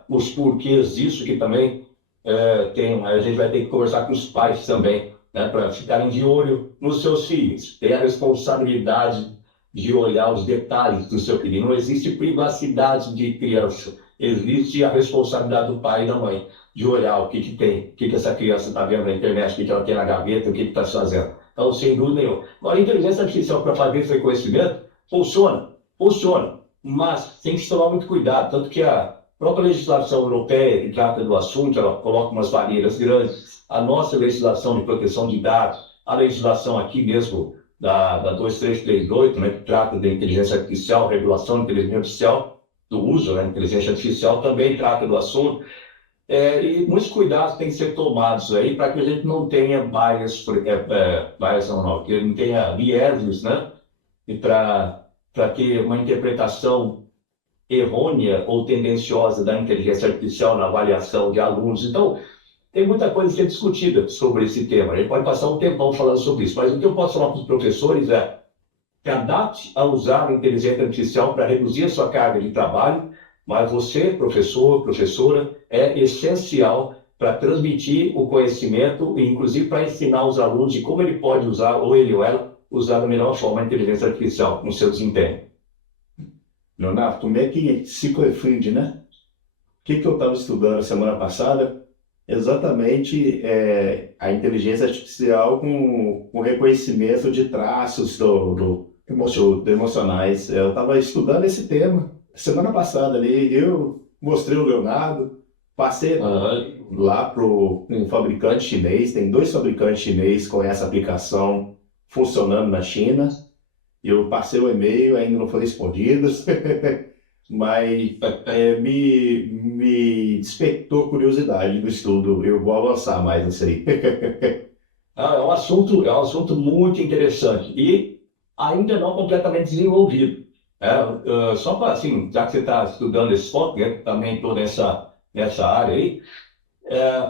nos porquês disso, que também a gente vai ter que conversar com os pais também, né, para ficarem de olho nos seus filhos. Tem a responsabilidade de olhar os detalhes do seu filho. Não existe privacidade de criança. existe a responsabilidade do pai e da mãe de olhar o que que tem, o que que essa criança está vendo na internet, o que que ela tem na gaveta, o que que está se fazendo. Então, sem dúvida nenhuma. Agora, a inteligência artificial para fazer esse reconhecimento funciona, mas tem que se tomar muito cuidado, tanto que a própria legislação europeia que trata do assunto, ela coloca umas barreiras grandes, a nossa legislação de proteção de dados, a legislação aqui mesmo da 2338, né, que trata da inteligência artificial, regulação da inteligência artificial, do uso da inteligência artificial, também trata do assunto. E muitos cuidados têm que ser tomados aí para que a gente não tenha que não tenha vieses, né? E para ter uma interpretação errônea ou tendenciosa da inteligência artificial na avaliação de alunos. Então, tem muita coisa a ser discutida sobre esse tema. A gente pode passar um tempão falando sobre isso, mas o que eu posso falar para os professores é que adapte a usar a inteligência artificial para reduzir a sua carga de trabalho, mas você, professor, professora, é essencial para transmitir o conhecimento e, inclusive, para ensinar os alunos de como ele pode usar, ou ele ou ela, usar da melhor forma a inteligência artificial no seu desempenho. Leonardo, como é que se confunde, né? O que eu estava estudando semana passada? Exatamente a inteligência artificial com o reconhecimento de traços emocionais. Eu estava estudando esse tema semana passada ali. Eu mostrei o Leonardo, passei lá para um fabricante chinês. Tem 2 fabricantes chineses com essa aplicação funcionando na China. Eu passei o e-mail, ainda não foi respondido, mas me despertou curiosidade do estudo. Eu vou avançar mais nisso aí. É um assunto muito interessante e ainda não completamente desenvolvido. Só para, assim, já que você está estudando esse ponto, né, também estou nessa área aí,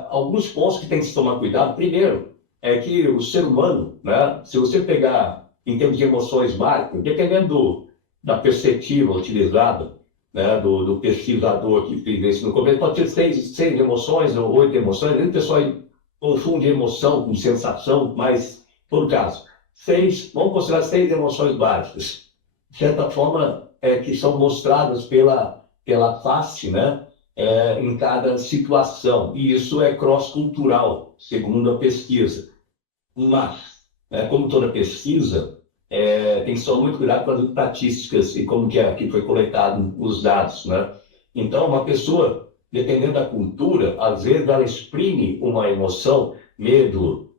alguns pontos que tem que se tomar cuidado. Primeiro, é que o ser humano, né, se você pegar em termos de emoções básicas, dependendo da perspectiva utilizada, né, do pesquisador que fez isso no começo, pode ter 6 emoções ou 8 emoções. O pessoal confunde emoção com sensação, mas, por caso, vamos considerar 6 emoções básicas, de certa forma, que são mostradas pela face, né, em cada situação. E isso é cross-cultural, segundo a pesquisa. Mas, como toda pesquisa, tem que tomar muito cuidado com as estatísticas e como que foi coletado os dados, né? Então, uma pessoa, dependendo da cultura, às vezes ela exprime uma emoção, medo,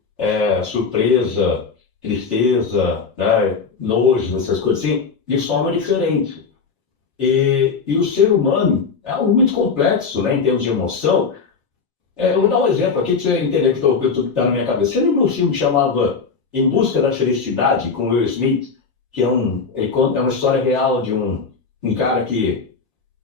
surpresa, tristeza, né, nojo, essas coisas assim, de forma diferente. E o ser humano é algo muito complexo, né, em termos de emoção. Eu vou dar um exemplo aqui para você entender o que está na minha cabeça. Você lembra um filme que chamava Em Busca da Felicidade, com Will Smith, que é uma história real de um cara que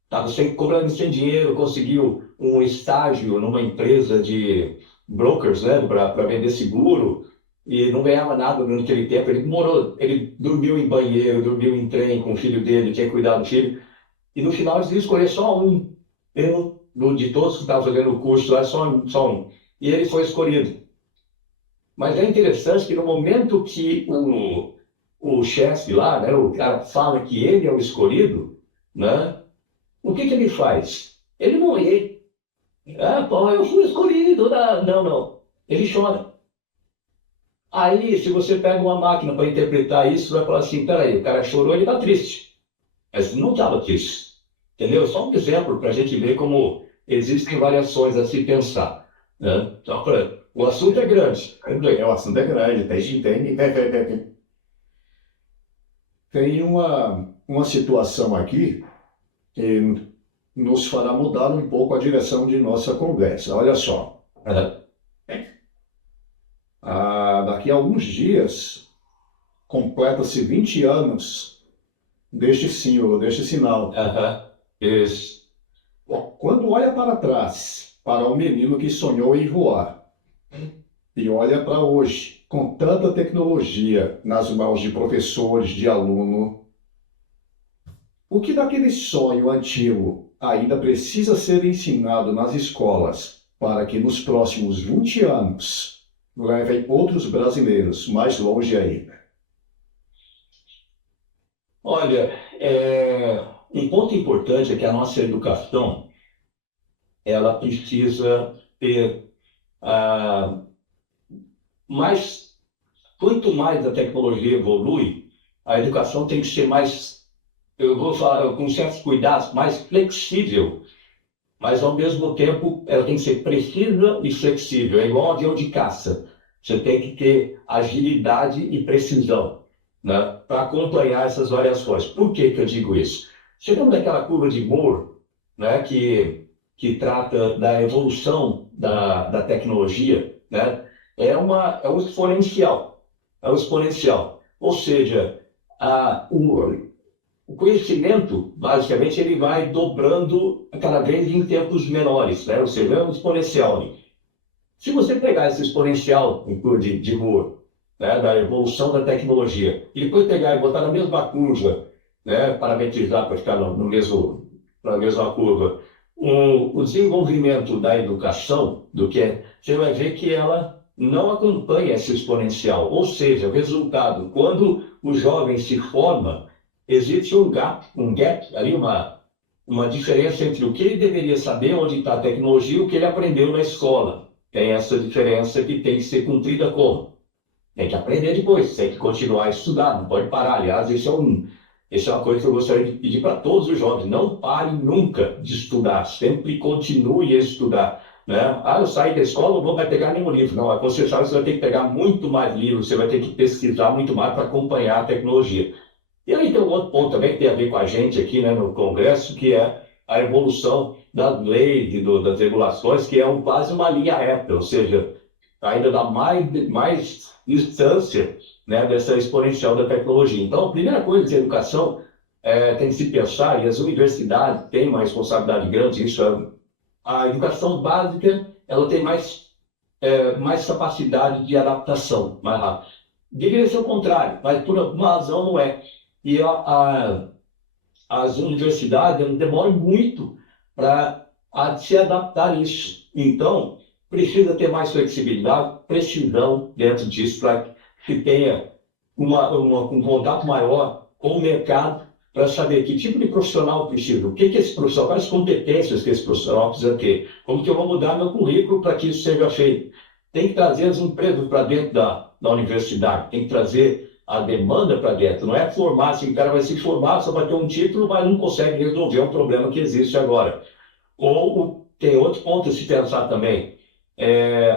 estava cobrando sem dinheiro, conseguiu um estágio numa empresa de brokers, né, para vender seguro, e não ganhava nada naquele tempo. Ele dormiu em banheiro, dormiu em trem com o filho dele, tinha que cuidar do filho, e no final eles iam escolher só um. De todos que estavam fazendo o curso lá, só um. E ele foi escolhido. Mas é interessante que no momento que o chefe lá, né, o cara fala que ele é o escolhido, né, o que ele faz? Ele não eu fui escolhido. Não. Ele chora. Aí, se você pega uma máquina para interpretar isso, vai falar assim, peraí, o cara chorou, ele está triste. Mas não estava triste. Entendeu? Só um exemplo para a gente ver como existem variações a se pensar, né? O assunto é grande. O assunto é grande, Tem uma situação aqui que nos fará mudar um pouco a direção de nossa conversa. Olha só. Daqui a alguns dias, completa-se 20 anos deste símbolo, deste sinal. Isso. Quando olha para trás, para o menino que sonhou em voar, e olha para hoje, com tanta tecnologia nas mãos de professores, de aluno, o que daquele sonho antigo ainda precisa ser ensinado nas escolas para que nos próximos 20 anos levem outros brasileiros mais longe ainda? Olha, um ponto importante é que a nossa educação ela precisa ter mais. Quanto mais a tecnologia evolui, a educação tem que ser mais, eu vou falar com certos cuidados, mais flexível, mas ao mesmo tempo ela tem que ser precisa e flexível. É igual um avião de caça. Você tem que ter agilidade e precisão, né, para acompanhar essas variações. Por que que eu digo isso? Chegando naquela curva de Moore, né, que trata da evolução da tecnologia, né, é um exponencial. É um exponencial. Ou seja, o conhecimento, basicamente, ele vai dobrando cada vez em tempos menores, né? Ou seja, é um exponencial. Se você pegar esse exponencial de Moore, né, da evolução da tecnologia, e depois pegar e botar na mesma curva, né, parametrizar para ficar na mesma curva, o desenvolvimento da educação, você vai ver que ela não acompanha esse exponencial. Ou seja, o resultado, quando o jovem se forma, existe um gap ali, uma diferença entre o que ele deveria saber, onde está a tecnologia, e o que ele aprendeu na escola. Tem essa diferença que tem que ser cumprida como? Tem que aprender depois, tem que continuar a estudar, não pode parar. Aliás, isso é uma coisa que eu gostaria de pedir para todos os jovens. Não parem nunca de estudar, sempre continue a estudar. Né? Eu saí da escola, não vou pegar nenhum livro. Não, você sabe, você vai ter que pegar muito mais livros, você vai ter que pesquisar muito mais para acompanhar a tecnologia. E aí tem um outro ponto também que tem a ver com a gente aqui, né, no Congresso, que é a evolução das leis e das regulações, que é quase uma linha reta, ou seja, ainda dá mais distância, né, dessa exponencial da tecnologia. Então, a primeira coisa que a educação tem que se pensar, e as universidades têm uma responsabilidade grande, a educação básica ela tem mais capacidade de adaptação, mais rápido. Deveria ser o contrário, mas por alguma razão não é. E as universidades demoram muito para se adaptar a isso. Então, precisa ter mais flexibilidade, precisão dentro disso, para que tenha um contato maior com o mercado, para saber que tipo de profissional precisa, o que esse profissional, quais competências que esse profissional precisa ter, como que eu vou mudar meu currículo para que isso seja feito. Tem que trazer as empresas para dentro da universidade, tem que trazer a demanda para dentro. Não é formar, assim, o cara vai se formar, só vai ter um título, mas não consegue resolver um problema que existe agora. Ou tem outro ponto a se pensar também.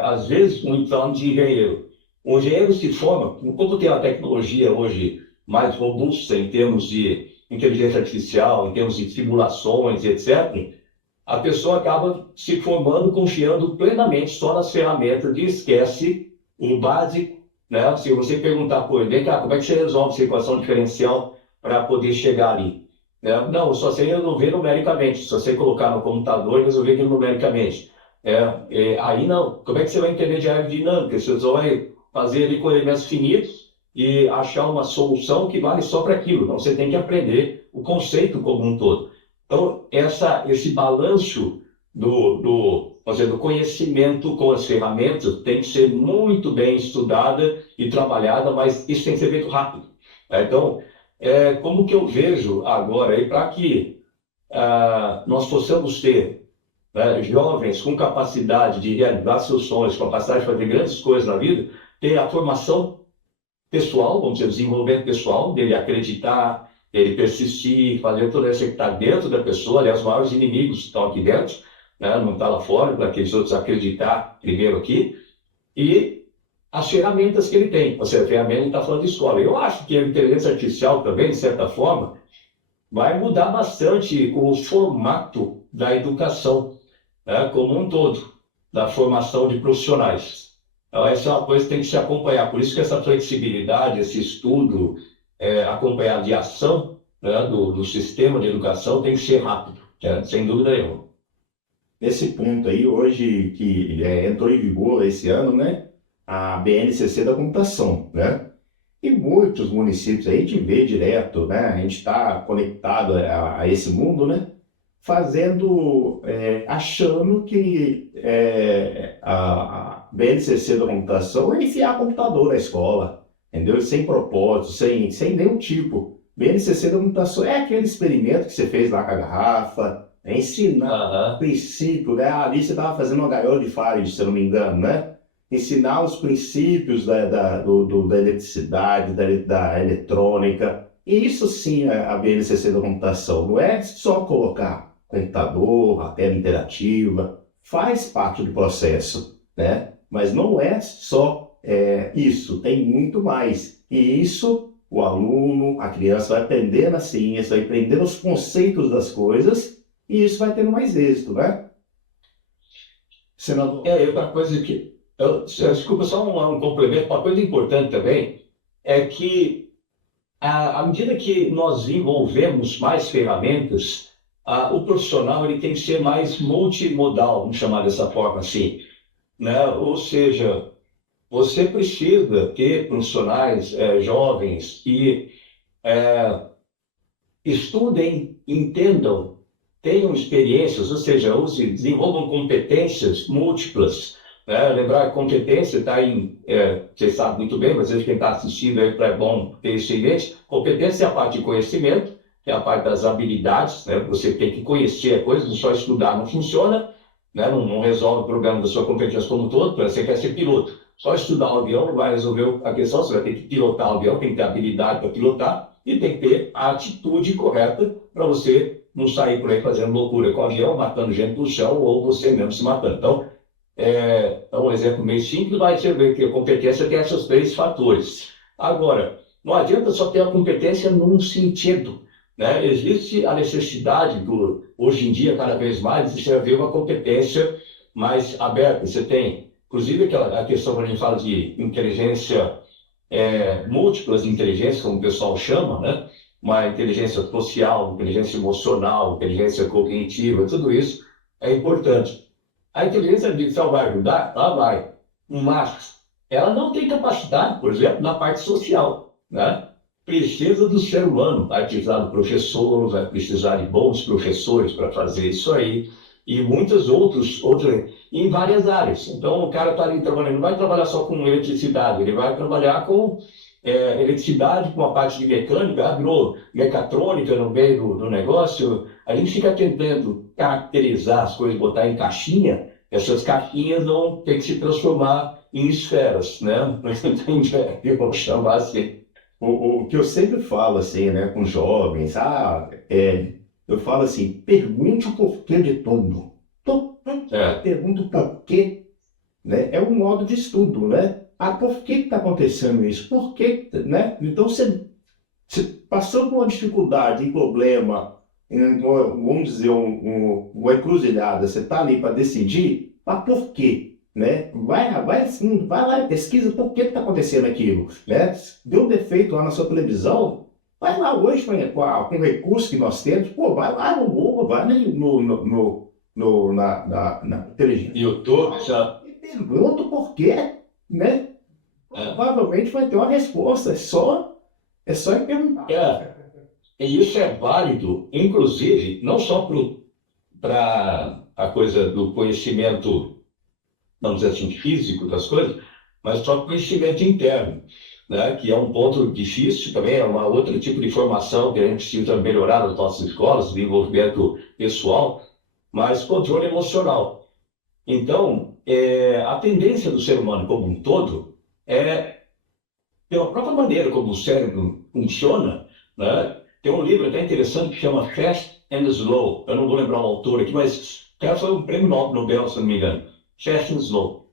Às vezes, um plano de engenheiro. O engenheiro se forma, como tem a tecnologia hoje mais robusta em termos de inteligência artificial, em termos de simulações, etc., a pessoa acaba se formando, confiando plenamente só nas ferramentas e esquece o básico, né? Se você perguntar, vem cá, como é que você resolve essa equação diferencial para poder chegar ali? Não, só sei resolver numericamente, só sei colocar no computador e resolver aquilo numericamente. Aí não, como é que você vai entender de aerodinâmica? Você só vai fazer ali com elementos finitos e achar uma solução que vale só para aquilo. Então, você tem que aprender o conceito como um todo. Então, esse balanço do conhecimento com as ferramentas tem que ser muito bem estudada e trabalhada, mas isso tem que ser feito rápido. Então, como que eu vejo agora, para que nós possamos ter jovens com capacidade de realizar seus sonhos, capacidade de fazer grandes coisas na vida, ter a formação pessoal, vamos dizer, desenvolvimento pessoal, dele acreditar, ele persistir, fazer tudo isso que está dentro da pessoa. Aliás, os maiores inimigos estão aqui dentro, né? Não está lá fora, para aqueles outros acreditar primeiro aqui. E as ferramentas que ele tem, ou seja, a ferramenta está falando de escola. Eu acho que a inteligência artificial também, de certa forma, vai mudar bastante o formato da educação, né, como um todo, da formação de profissionais. Então, essa é uma coisa que tem que se acompanhar. Por isso que essa flexibilidade, esse estudo acompanhado de ação, né, do sistema de educação tem que ser rápido, sem dúvida nenhuma. Nesse ponto aí, hoje que entrou em vigor esse ano, né, a BNCC da computação, né? E muitos municípios aí a gente vê direto, né? A gente está conectado a esse mundo, né? Achando que a BNCC da computação é enfiar computador na escola, entendeu? Sem propósito, sem nenhum tipo. BNCC da computação é aquele experimento que você fez lá com a garrafa, É ensinar princípio, né? Ali você estava fazendo uma gaiola de Faraday, se eu não me engano, né? Ensinar os princípios da eletricidade, da eletrônica. E isso sim é a BNCC da computação. Não é só colocar computador, a tela interativa, faz parte do processo, né? Mas não é só isso, tem muito mais. E isso o aluno, a criança vai aprender na ciência, vai aprender os conceitos das coisas e isso vai tendo mais êxito, né? Senador. Outra coisa que... desculpa, só um complemento. Uma coisa importante também é que, à medida que nós desenvolvemos mais ferramentas, o profissional ele tem que ser mais multimodal, vamos chamar dessa forma assim, né? Ou seja, você precisa ter profissionais jovens que estudem, entendam, tenham experiências, ou seja, desenvolvam competências múltiplas. Lembrar que competência está vocês sabem muito bem, mas quem está assistindo aí é bom ter isso em mente. Competência é a parte de conhecimento, que é a parte das habilidades, né? Você tem que conhecer a coisa, não só estudar não funciona, né? Não resolve o problema da sua competência como um todo. Você quer ser piloto, só estudar o avião não vai resolver a questão, você vai ter que pilotar o avião, tem que ter habilidade para pilotar e tem que ter a atitude correta para você não sair por aí fazendo loucura com o avião, matando gente no chão ou você mesmo se matando. Então, um exemplo meio simples, vai ser ver que a competência tem esses 3 fatores. Agora, não adianta só ter a competência num sentido, né? Existe a necessidade, hoje em dia, cada vez mais, de você haver uma competência mais aberta. Você tem, inclusive, a questão quando a gente fala de inteligência, múltiplas inteligências, como o pessoal chama, né? Uma inteligência social, inteligência emocional, inteligência cognitiva, tudo isso é importante. A inteligência artificial vai ajudar? Ela vai. Mas ela não tem capacidade, por exemplo, na parte social, né? Precisa do ser humano, vai precisar do professor, vai precisar de bons professores para fazer isso aí, e muitas outras em várias áreas. Então, o cara está ali trabalhando, não vai trabalhar só com eletricidade, ele vai trabalhar com eletricidade, com a parte de mecânica, mecatrônica no meio do negócio. A gente fica tentando caracterizar as coisas, botar em caixinha, essas caixinhas vão ter que se transformar em esferas, né? Vamos chamar assim. O que eu sempre falo assim, né, com jovens, eu falo assim, pergunte o porquê de tudo. Pergunta o porquê, né? É um modo de estudo, né? Por que está acontecendo isso? Por quê, né? Então, você passou por uma dificuldade, um problema, vamos dizer, uma encruzilhada, você está ali para decidir, mas por quê? Né? Vai lá e pesquisa por que está acontecendo aquilo, né? Deu um defeito lá na sua televisão, vai lá hoje com o recurso que nós temos, vai lá no Google, vai na inteligência. YouTube, já. E pergunta o porquê, né? Provavelmente vai ter uma resposta, é só perguntar. E isso é válido, inclusive, não só para a coisa do conhecimento, vamos dizer assim, físico das coisas, mas para o conhecimento interno, né? Que é um ponto difícil também, é um outro tipo de formação que a gente precisa melhorar nas nossas escolas, desenvolvimento pessoal, mas controle emocional. Então, a tendência do ser humano como um todo pela própria maneira como o cérebro funciona, né? Tem um livro até interessante que chama Fast and Slow. Eu não vou lembrar o autor aqui, mas foi um prêmio Nobel, se não me engano. Fast and Slow.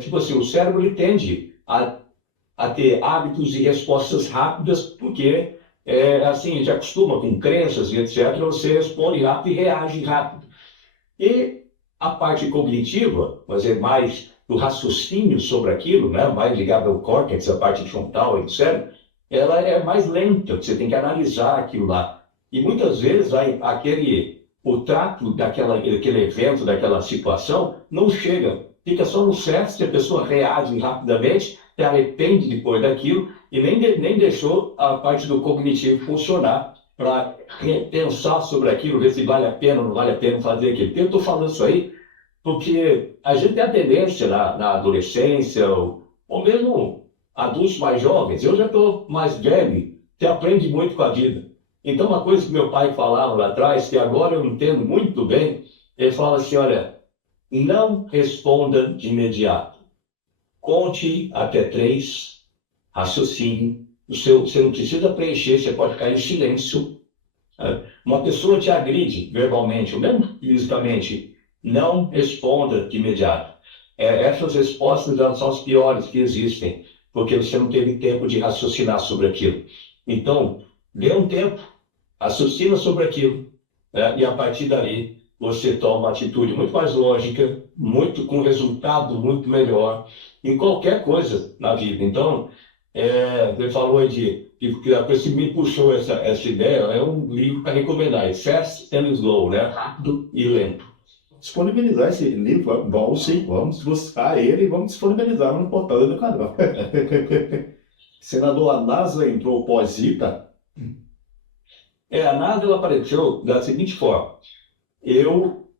Tipo assim, o cérebro ele tende a ter hábitos e respostas rápidas, porque assim, a gente acostuma com crenças e etc. Você responde rápido e reage rápido. E a parte cognitiva, mas é mais do raciocínio sobre aquilo, né? Mais ligado ao córtex, a parte frontal do cérebro, ela é mais lenta, você tem que analisar aquilo lá. E muitas vezes o trato daquele evento, daquela situação, não chega. Fica só no certo, se a pessoa reage rapidamente, se arrepende depois daquilo e nem deixou a parte do cognitivo funcionar para pensar sobre aquilo, ver se vale a pena ou não vale a pena fazer aquilo. Eu estou falando isso aí porque a gente tem a tendência na adolescência, ou mesmo adultos mais jovens, eu já estou mais velho, você aprende muito com a vida. Então, uma coisa que meu pai falava lá atrás, que agora eu entendo muito bem, ele fala assim, olha, não responda de imediato. Conte até 3, raciocínio. Você não precisa preencher, você pode ficar em silêncio. Uma pessoa te agride verbalmente, ou mesmo fisicamente, não responda de imediato. Essas respostas elas são as piores que existem, porque você não teve tempo de raciocinar sobre aquilo. Então, dê um tempo, raciocina sobre aquilo, né? E a partir dali você toma uma atitude muito mais lógica, muito com resultado muito melhor em qualquer coisa na vida. Então, ele falou aí que me puxou essa ideia, é um livro para recomendar, Fast and Slow, né? Rápido e lento. Disponibilizar esse livro, bom, sim, vamos buscar ele e vamos disponibilizar no portal do canal. Senador, a NASA entrou pós-ITA? A NASA ela apareceu da seguinte forma. Eu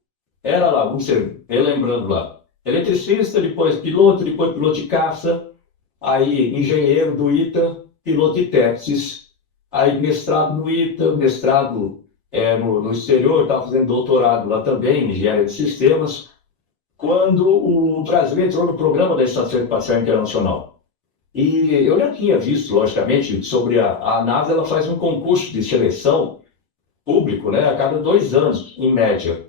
era lá, vamos ser, relembrando lá, eletricista, depois piloto de caça, aí engenheiro do ITA, piloto de testes, aí mestrado no ITA, mestrado no exterior, estava fazendo doutorado lá também, em engenharia de sistemas, quando o Brasil entrou no programa da Estação Espacial Internacional. E eu já tinha visto, logicamente, sobre a NASA, ela faz um concurso de seleção público, né, a cada 2 anos, em média.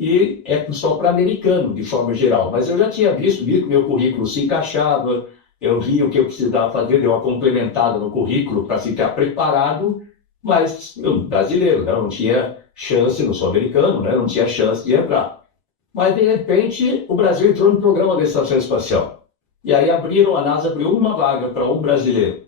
E é só para americano, de forma geral. Mas eu já tinha vi que meu currículo se encaixava, eu vi o que eu precisava fazer, deu uma complementada no currículo para ficar preparado, mas eu, brasileiro, né, não tinha chance, não sou americano, né, não tinha chance de entrar. Mas, de repente, o Brasil entrou no programa da Estação Espacial. E aí a NASA abriu uma vaga para um brasileiro.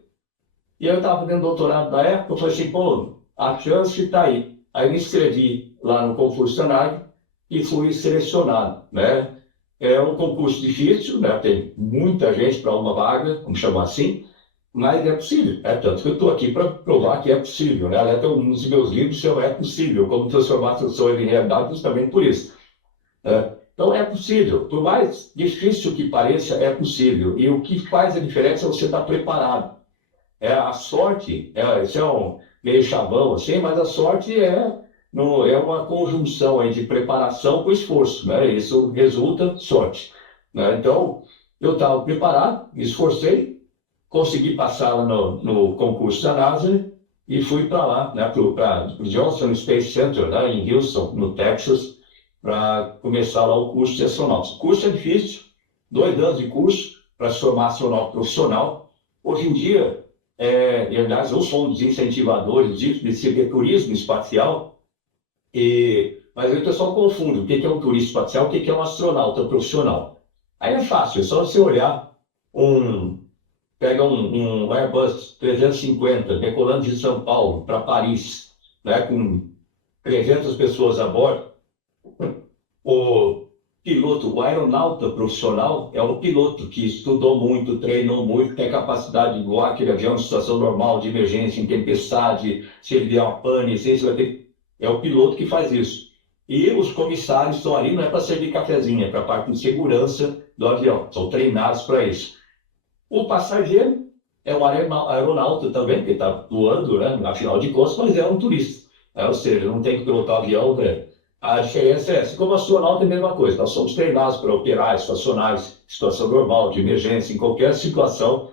E eu estava fazendo doutorado na época, eu falei assim, pô, a chance está aí. Aí me inscrevi lá no concurso ANAG e fui selecionado, né? É um concurso difícil, né? Tem muita gente para uma vaga, vamos chamar assim, mas é possível. Tanto que eu estou aqui para provar que é possível, né? Até um dos meus livros chama É Possível, como transformar seus sonhos em realidade, justamente por isso. Então é possível, por mais difícil que pareça, é possível. E o que faz a diferença é você estar preparado. A sorte, isso é um meio chavão assim, mas a sorte é uma conjunção aí de preparação com esforço, né? Isso resulta sorte, né? Então, eu estava preparado, me esforcei, consegui passar lá no concurso da NASA e fui para lá, né, para o Johnson Space Center, né, em Houston, no Texas, para começar lá o curso de astronauta. O curso é difícil, 2 anos de curso para se formar astronauta profissional. Hoje em dia, e, aliás, eu sou um dos incentivadores de turismo espacial, mas o pessoal confunde o que é um turista espacial e o que é um astronauta profissional. Aí é fácil, é só você olhar pega um Airbus 350 decolando de São Paulo para Paris, né, com 300 pessoas a bordo. O piloto, o aeronauta profissional é o piloto que estudou muito, treinou muito, tem capacidade de voar aquele avião em situação normal, de emergência, em tempestade, se ele der uma pane, é o piloto que faz isso. E os comissários estão ali, não é para servir cafezinho, é para a parte de segurança do avião, são treinados para isso. O passageiro é um aeronauta também, que está voando, né, afinal de contas, mas é um turista. Ou seja, não tem que pilotar o avião, né? A diferença é essa. Como astronauta é a mesma coisa. Nós somos treinados para operar estacionários, situação normal, de emergência, em qualquer situação,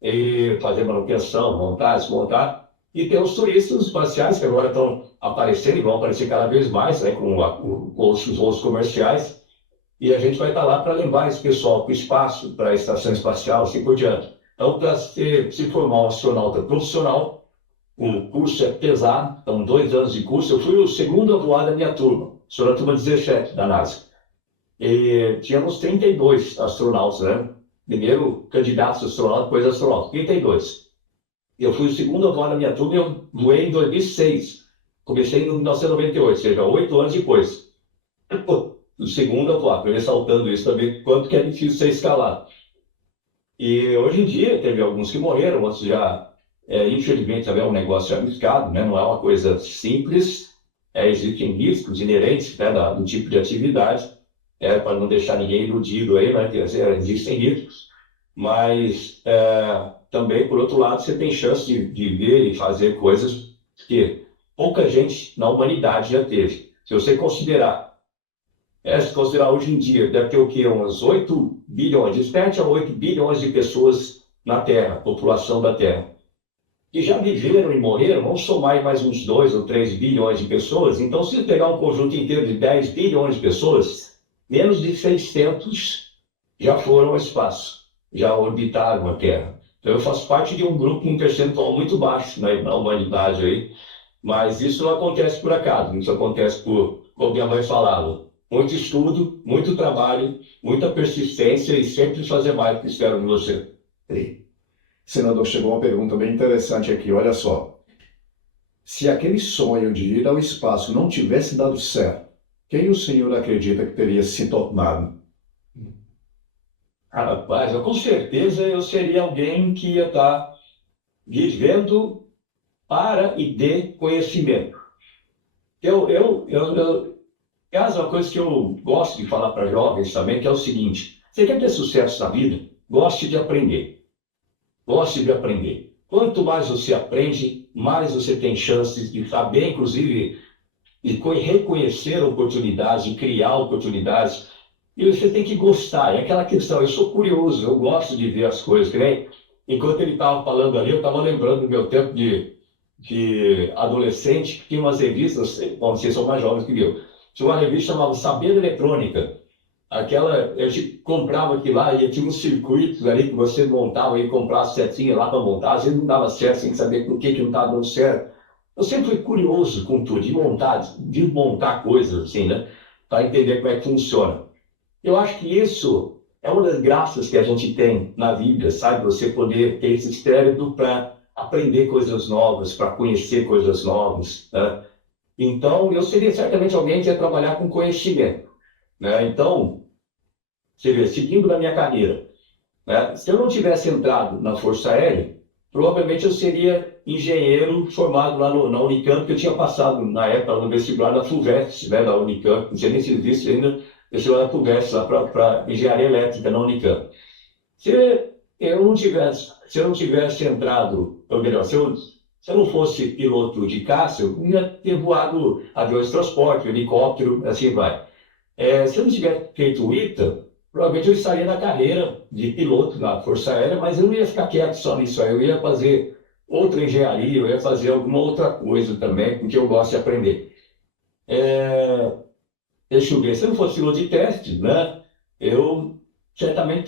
e fazer manutenção, montar, desmontar. E tem os turistas espaciais que agora estão aparecendo e vão aparecer cada vez mais, né, com os voos comerciais. E a gente vai estar lá para levar esse pessoal para o espaço, para a estação espacial, assim por diante. Então, para se formar um astronauta profissional, o curso é pesado, então 2 anos de curso. Eu fui o segundo a voar da minha turma, sou da turma 17 da NASA. E tínhamos 32 astronautas, né? Primeiro candidatos a astronauta, depois astronauta, 32. Eu fui o segundo a voar da minha turma e eu voei em 2006. Comecei em 1998, ou seja, 8 anos depois. O segundo a voar, ressaltando isso também, quanto que é difícil ser escalado. E hoje em dia, teve alguns que morreram, outros já... infelizmente, é um negócio arriscado, né? Não é uma coisa simples, existem riscos inerentes, né, do tipo de atividade, para não deixar ninguém iludido aí, né? Existem riscos, mas também, por outro lado, você tem chance de ver e fazer coisas que pouca gente na humanidade já teve. Se você considerar, se considerar hoje em dia, deve ter o quê? Uns 8 bilhões, de 7 a 8 bilhões de pessoas na Terra, população da Terra. Que já viveram e morreram, vamos somar aí mais uns 2 ou 3 bilhões de pessoas. Então, se pegar um conjunto inteiro de 10 bilhões de pessoas, menos de 600 já foram ao espaço, já orbitaram a Terra. Então, eu faço parte de um grupo com um percentual muito baixo, né, na humanidade aí, mas isso não acontece por acaso, isso acontece por, como minha mãe falava, muito estudo, muito trabalho, muita persistência e sempre fazer mais do que esperam de você. Ei, senador, chegou uma pergunta bem interessante aqui, olha só. Se aquele sonho de ir ao espaço não tivesse dado certo, quem o senhor acredita que teria se tornado? Rapaz, com certeza eu seria alguém que ia estar vivendo para e de conhecimento. Aliás, uma coisa que eu gosto de falar para jovens também, que é o seguinte: você quer ter sucesso na vida? Goste de aprender. Goste de aprender. Quanto mais você aprende, mais você tem chances de saber, inclusive, de reconhecer oportunidades, de criar oportunidades. E você tem que gostar. É aquela questão, eu sou curioso, eu gosto de ver as coisas. Que nem, enquanto ele estava falando ali, eu estava lembrando do meu tempo de adolescente, que tinha umas revistas, bom, vocês são mais jovens que eu, tinha uma revista chamada Saber Eletrônica. Aquela, a gente comprava aquilo lá e tinha uns circuitos ali que você montava e comprava as setinhas lá para montar. Às vezes não dava certo, sem saber por que não estava dando certo. Eu sempre fui curioso com tudo, de montar coisas assim, né? Para entender como é que funciona. Eu acho que isso é uma das graças que a gente tem na vida, sabe? Você poder ter esse cérebro para aprender coisas novas, para conhecer coisas novas, né? Então, eu seria certamente alguém que ia trabalhar com conhecimento, né? Então, você vê, seguindo na minha carreira, né? Se eu não tivesse entrado na Força Aérea, provavelmente eu seria engenheiro formado lá na Unicamp, que eu tinha passado, na época, no vestibular da FUVEST, né, da Unicamp, não sei nem se existe ainda, vestibular da FUVEST, lá para engenharia elétrica na Unicamp. Se eu não tivesse entrado, ou melhor, se eu não fosse piloto de caça, eu ia ter voado aviões de transporte, helicóptero, assim vai. Se eu não tivesse feito o ITA, provavelmente eu estaria na carreira de piloto na Força Aérea, mas eu não ia ficar quieto só nisso aí, eu ia fazer outra engenharia, eu ia fazer alguma outra coisa também, porque eu gosto de aprender. Deixa eu ver, se eu não fosse piloto de teste, né, eu certamente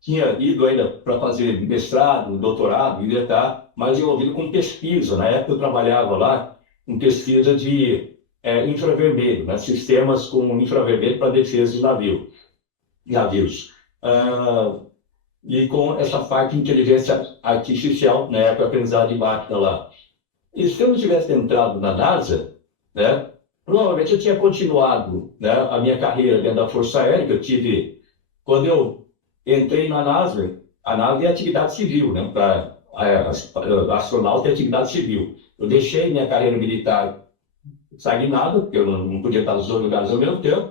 tinha ido ainda para fazer mestrado, doutorado, ia estar mais envolvido com pesquisa. Na época eu trabalhava lá com pesquisa de infravermelho, né, sistemas com infravermelho para defesa de navios. E com essa parte de inteligência artificial, na época, aprendizado de máquina lá. E se eu não tivesse entrado na NASA, né, provavelmente eu tinha continuado, né, a minha carreira dentro da Força Aérea, que eu tive, quando eu entrei na NASA, a NASA é atividade civil, né, para astronauta é atividade civil. Eu deixei minha carreira militar estagnada, porque eu não podia estar nos dois lugares ao mesmo tempo.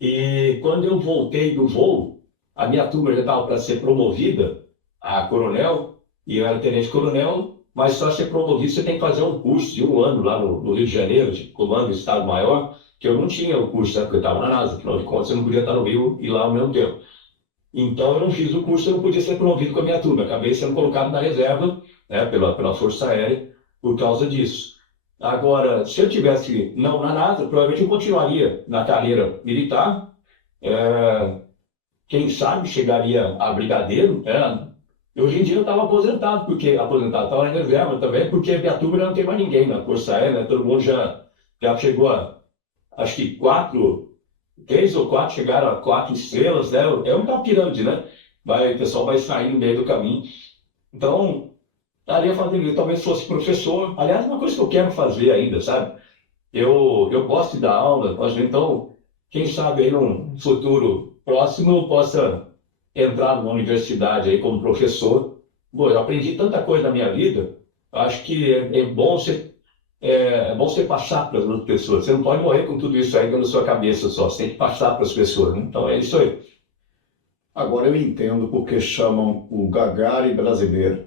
E quando eu voltei do voo, a minha turma já estava para ser promovida a coronel, e eu era tenente-coronel, mas só ser promovido você tem que fazer um curso de 1 ano lá no Rio de Janeiro, de comando do Estado-Maior, que eu não tinha o curso, né, porque eu estava na NASA, afinal de contas eu não podia estar no Rio e lá ao mesmo tempo. Então eu não fiz o curso, eu não podia ser promovido com a minha turma, acabei sendo colocado na reserva, né, pela Força Aérea por causa disso. Agora, se eu tivesse não na NASA, provavelmente eu continuaria na carreira militar, quem sabe chegaria a brigadeiro, hoje em dia eu estava aposentado, estava na reserva também, porque minha turma não tem mais ninguém na Força Aérea, né? Todo mundo já chegou acho que 3 ou 4 chegaram a 4 estrelas, né? É uma pirâmide, né? O pessoal vai sair no meio do caminho. Então, estaria fazendo, talvez fosse professor. Aliás, uma coisa que eu quero fazer ainda, sabe? Eu gosto de dar aula, então, quem sabe aí num futuro próximo eu possa entrar numa universidade aí como professor. Bom, eu aprendi tanta coisa na minha vida, acho que é bom você passar para as outras pessoas. Você não pode morrer com tudo isso aí na sua cabeça só, você tem que passar para as pessoas, né? Então é isso aí. Agora eu entendo porque chamam o Gagari brasileiro.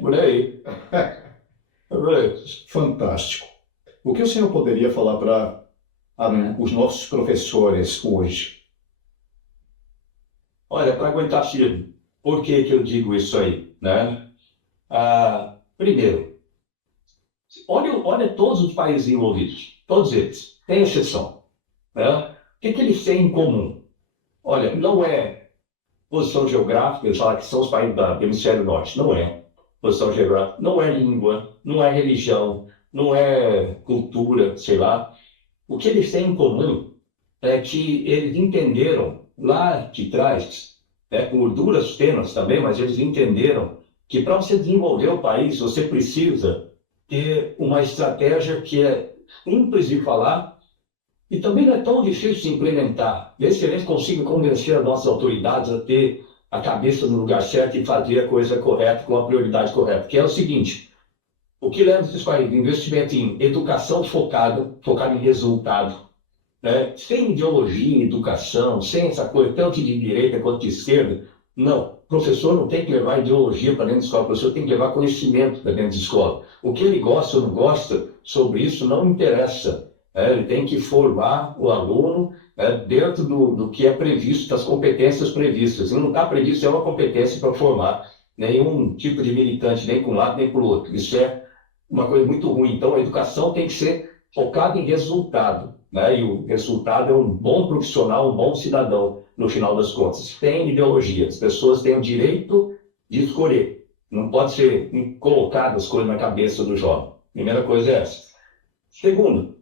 Por aí. É por aí. Fantástico. O que o senhor poderia falar para os nossos professores hoje? Olha, para aguentar firme, por que que eu digo isso aí, né? Primeiro, olha todos os países envolvidos, todos eles, tem exceção, né? O que que eles têm em comum? Olha, não é posição geográfica, eles falam que são os países do hemisfério norte, não é posição geográfica, não é língua, não é religião, não é cultura, sei lá. O que eles têm em comum é que eles entenderam lá de trás, por duras penas também, mas eles entenderam que para você desenvolver o país, você precisa ter uma estratégia que é simples de falar e também não é tão difícil de implementar. Vê se eles conseguem convencer as nossas autoridades a ter a cabeça no lugar certo e fazer a coisa correta, com a prioridade correta, que é o seguinte: o que leva esses países? Investimento em educação focado em resultado, né? Sem ideologia em educação, sem essa coisa tanto de direita quanto de esquerda. Não, o professor não tem que levar ideologia para dentro da escola, o professor tem que levar conhecimento para dentro da escola. O que ele gosta ou não gosta sobre isso não interessa. Ele tem que formar o aluno dentro do que é previsto, das competências previstas. E não está previsto uma competência para formar nenhum tipo de militante, nem para um lado nem para o outro. Isso é uma coisa muito ruim. Então, a educação tem que ser focada em resultado, né? E o resultado é um bom profissional, um bom cidadão, no final das contas. Sem ideologia. As pessoas têm o direito de escolher. Não pode ser colocado as coisas na cabeça do jovem. Primeira coisa é essa. Segundo,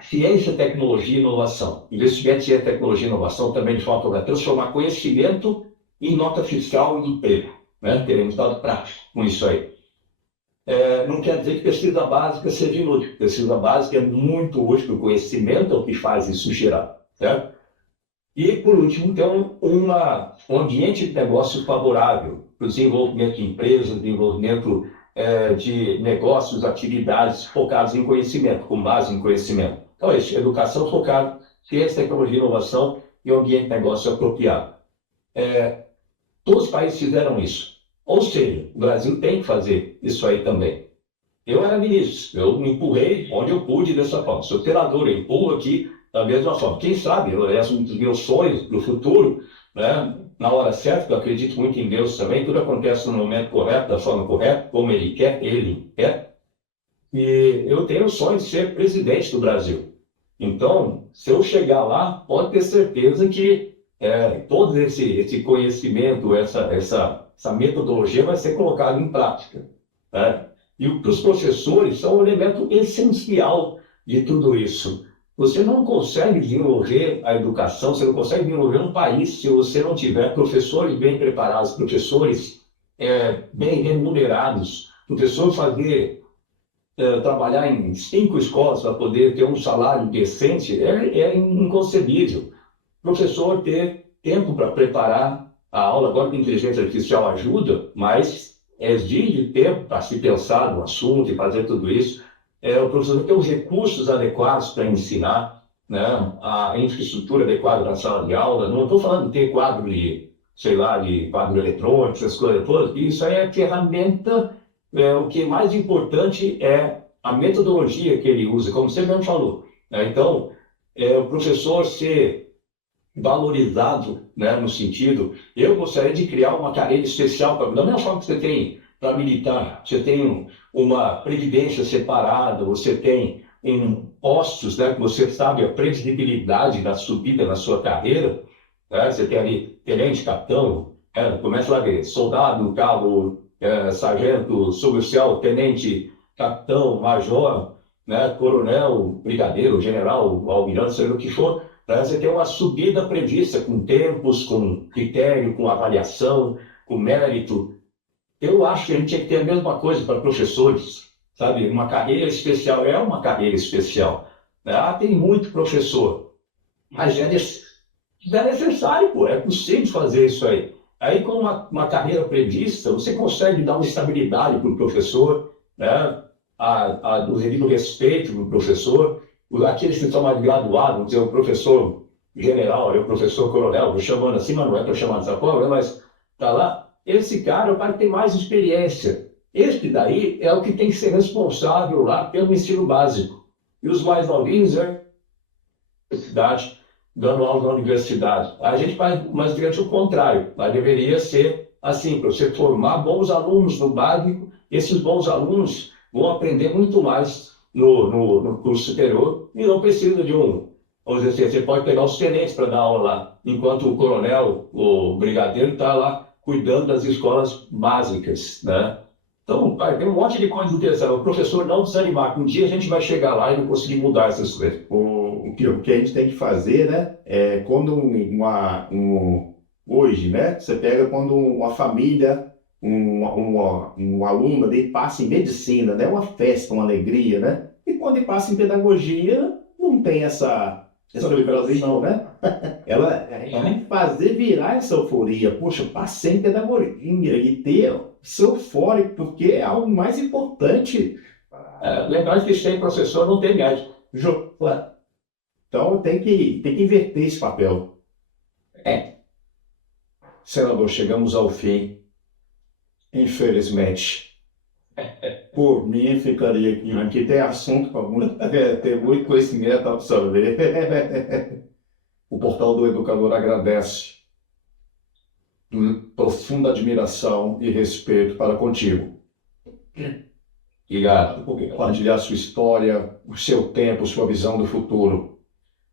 ciência, tecnologia e inovação. Investimento em ciência, tecnologia e inovação também, de forma para transformar conhecimento em nota fiscal e emprego, né? Teremos dado prático com isso aí. Não quer dizer que pesquisa básica seja inútil. Pesquisa básica é muito útil, o conhecimento é o que faz isso gerar, certo? E, por último, ter um ambiente de negócio favorável para o desenvolvimento de empresas, desenvolvimento de negócios, atividades focadas em conhecimento, com base em conhecimento. Então, é isso, educação focada, ciência, tecnologia e inovação e um ambiente de negócio apropriado. Todos os países fizeram isso. Ou seja, o Brasil tem que fazer isso aí também. Eu era ministro, eu me empurrei onde eu pude dessa forma. Sou operador, eu empurro aqui da mesma forma. Quem sabe, esse é um dos meus sonhos para o futuro, né? Na hora certa, eu acredito muito em Deus também, tudo acontece no momento correto, da forma correta, como Ele quer. E eu tenho o sonho de ser presidente do Brasil. Então, se eu chegar lá, pode ter certeza que todo esse conhecimento, essa metodologia vai ser colocada em prática, né? E para os professores são um elemento essencial de tudo isso. Você não consegue desenvolver a educação, você não consegue desenvolver um país se você não tiver professores bem preparados, professores bem remunerados, professor trabalhar em 5 escolas para poder ter um salário decente é inconcebível. Professor ter tempo para preparar a aula, agora que a inteligência artificial ajuda, mas exige tempo para se pensar no assunto e fazer tudo isso. O professor ter os recursos adequados para ensinar, né? A infraestrutura adequada na sala de aula. Não estou falando de ter quadro de quadro eletrônico, essas coisas todas. Isso aí é ferramenta. O que é mais importante é a metodologia que ele usa, como você mesmo falou, né? Então, o professor ser valorizado, né, no sentido, eu gostaria de criar uma carreira especial, da mesma forma que você tem para militar, você tem uma previdência separada, você tem postos, né, que você sabe a previsibilidade da subida na sua carreira, né? Você tem ali tenente, capitão, começa lá a ver, soldado, cabo, sargento, suboficial, tenente, capitão, major, né, coronel, brigadeiro, general, almirante, seja o que for. Você tem uma subida prevista com tempos, com critério, com avaliação, com mérito. Eu acho que a gente tinha que ter a mesma coisa para professores, sabe? Uma carreira especial é uma carreira especial. Tem muito professor, mas é necessário, pô, é possível fazer isso aí. Aí, com uma carreira prevista, você consegue dar uma estabilidade para o professor, né? Do devido respeito para o professor. aqueles que são mais graduados, vamos dizer, o professor general, o professor coronel, vou chamando assim, mas não é para chamar dessa forma, mas tá lá, esse cara vai ter mais experiência. Este daí é o que tem que ser responsável lá pelo ensino básico. E os mais novinhos, universidade, dando aula na universidade. A gente faz, mas durante o contrário, mas deveria ser assim, para você formar bons alunos no básico, esses bons alunos vão aprender muito mais no curso superior e não precisa de vamos dizer assim, você pode pegar os tenentes para dar aula lá, enquanto o coronel, o brigadeiro está lá cuidando das escolas básicas, né? Então, tem um monte de coisa interessante. O professor não desanimar, que um dia a gente vai chegar lá e não conseguir mudar essas coisas. O que a gente tem que fazer, né, é quando hoje, né, você pega quando uma família, um aluno dele passa em medicina, né, uma festa, uma alegria, né, e quando ele passa em pedagogia, não tem essa liberação, né? A gente tem que fazer virar essa euforia. Poxa, passei em pedagogia e ter ser eufórico, porque é algo mais importante. Lembrando que tem professor, não tem médico. Então tem que inverter esse papel. Senador, chegamos ao fim. Infelizmente. Por mim, ficaria aqui. Aqui tem assunto para ter muito conhecimento para absorver. O Portal do Educador agradece. Profunda admiração e respeito para contigo. Obrigado. Compartilhar sua história, o seu tempo, sua visão do futuro.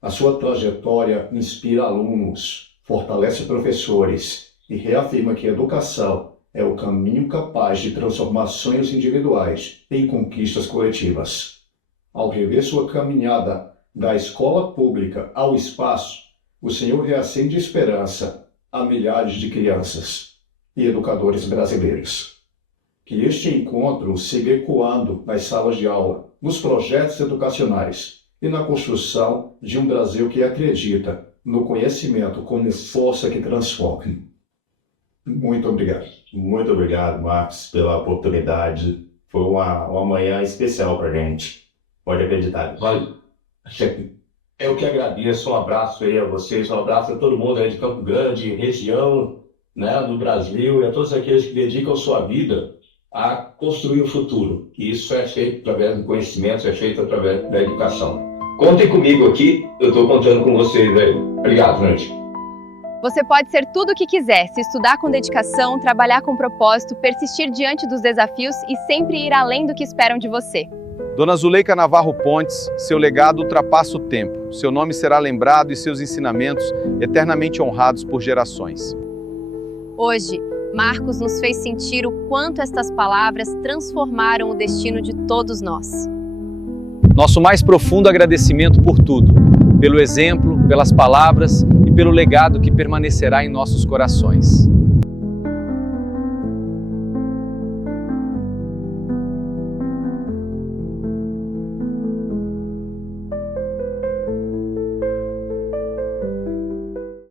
A sua trajetória inspira alunos, fortalece professores e reafirma que a educação é o caminho capaz de transformar sonhos individuais em conquistas coletivas. Ao rever sua caminhada da escola pública ao espaço, o Senhor reacende esperança a milhares de crianças e educadores brasileiros. Que este encontro siga ecoando nas salas de aula, nos projetos educacionais e na construção de um Brasil que acredita no conhecimento como força que transforma. Muito obrigado. Muito obrigado, Marcos, pela oportunidade. Foi uma manhã especial para a gente. Pode acreditar. Olha, eu que agradeço. Um abraço aí a vocês, um abraço a todo mundo aí de Campo Grande, região, né, do Brasil, e a todos aqueles que dedicam sua vida a construir o futuro. E isso é feito através do conhecimento, é feito através da educação. Contem comigo aqui, eu estou contando com vocês aí. Obrigado, gente. Você pode ser tudo o que quiser, se estudar com dedicação, trabalhar com propósito, persistir diante dos desafios e sempre ir além do que esperam de você. Dona Zuleika Navarro Pontes, seu legado ultrapassa o tempo. Seu nome será lembrado e seus ensinamentos eternamente honrados por gerações. Hoje, Marcos nos fez sentir o quanto estas palavras transformaram o destino de todos nós. Nosso mais profundo agradecimento por tudo, pelo exemplo, pelas palavras e pelo legado que permanecerá em nossos corações.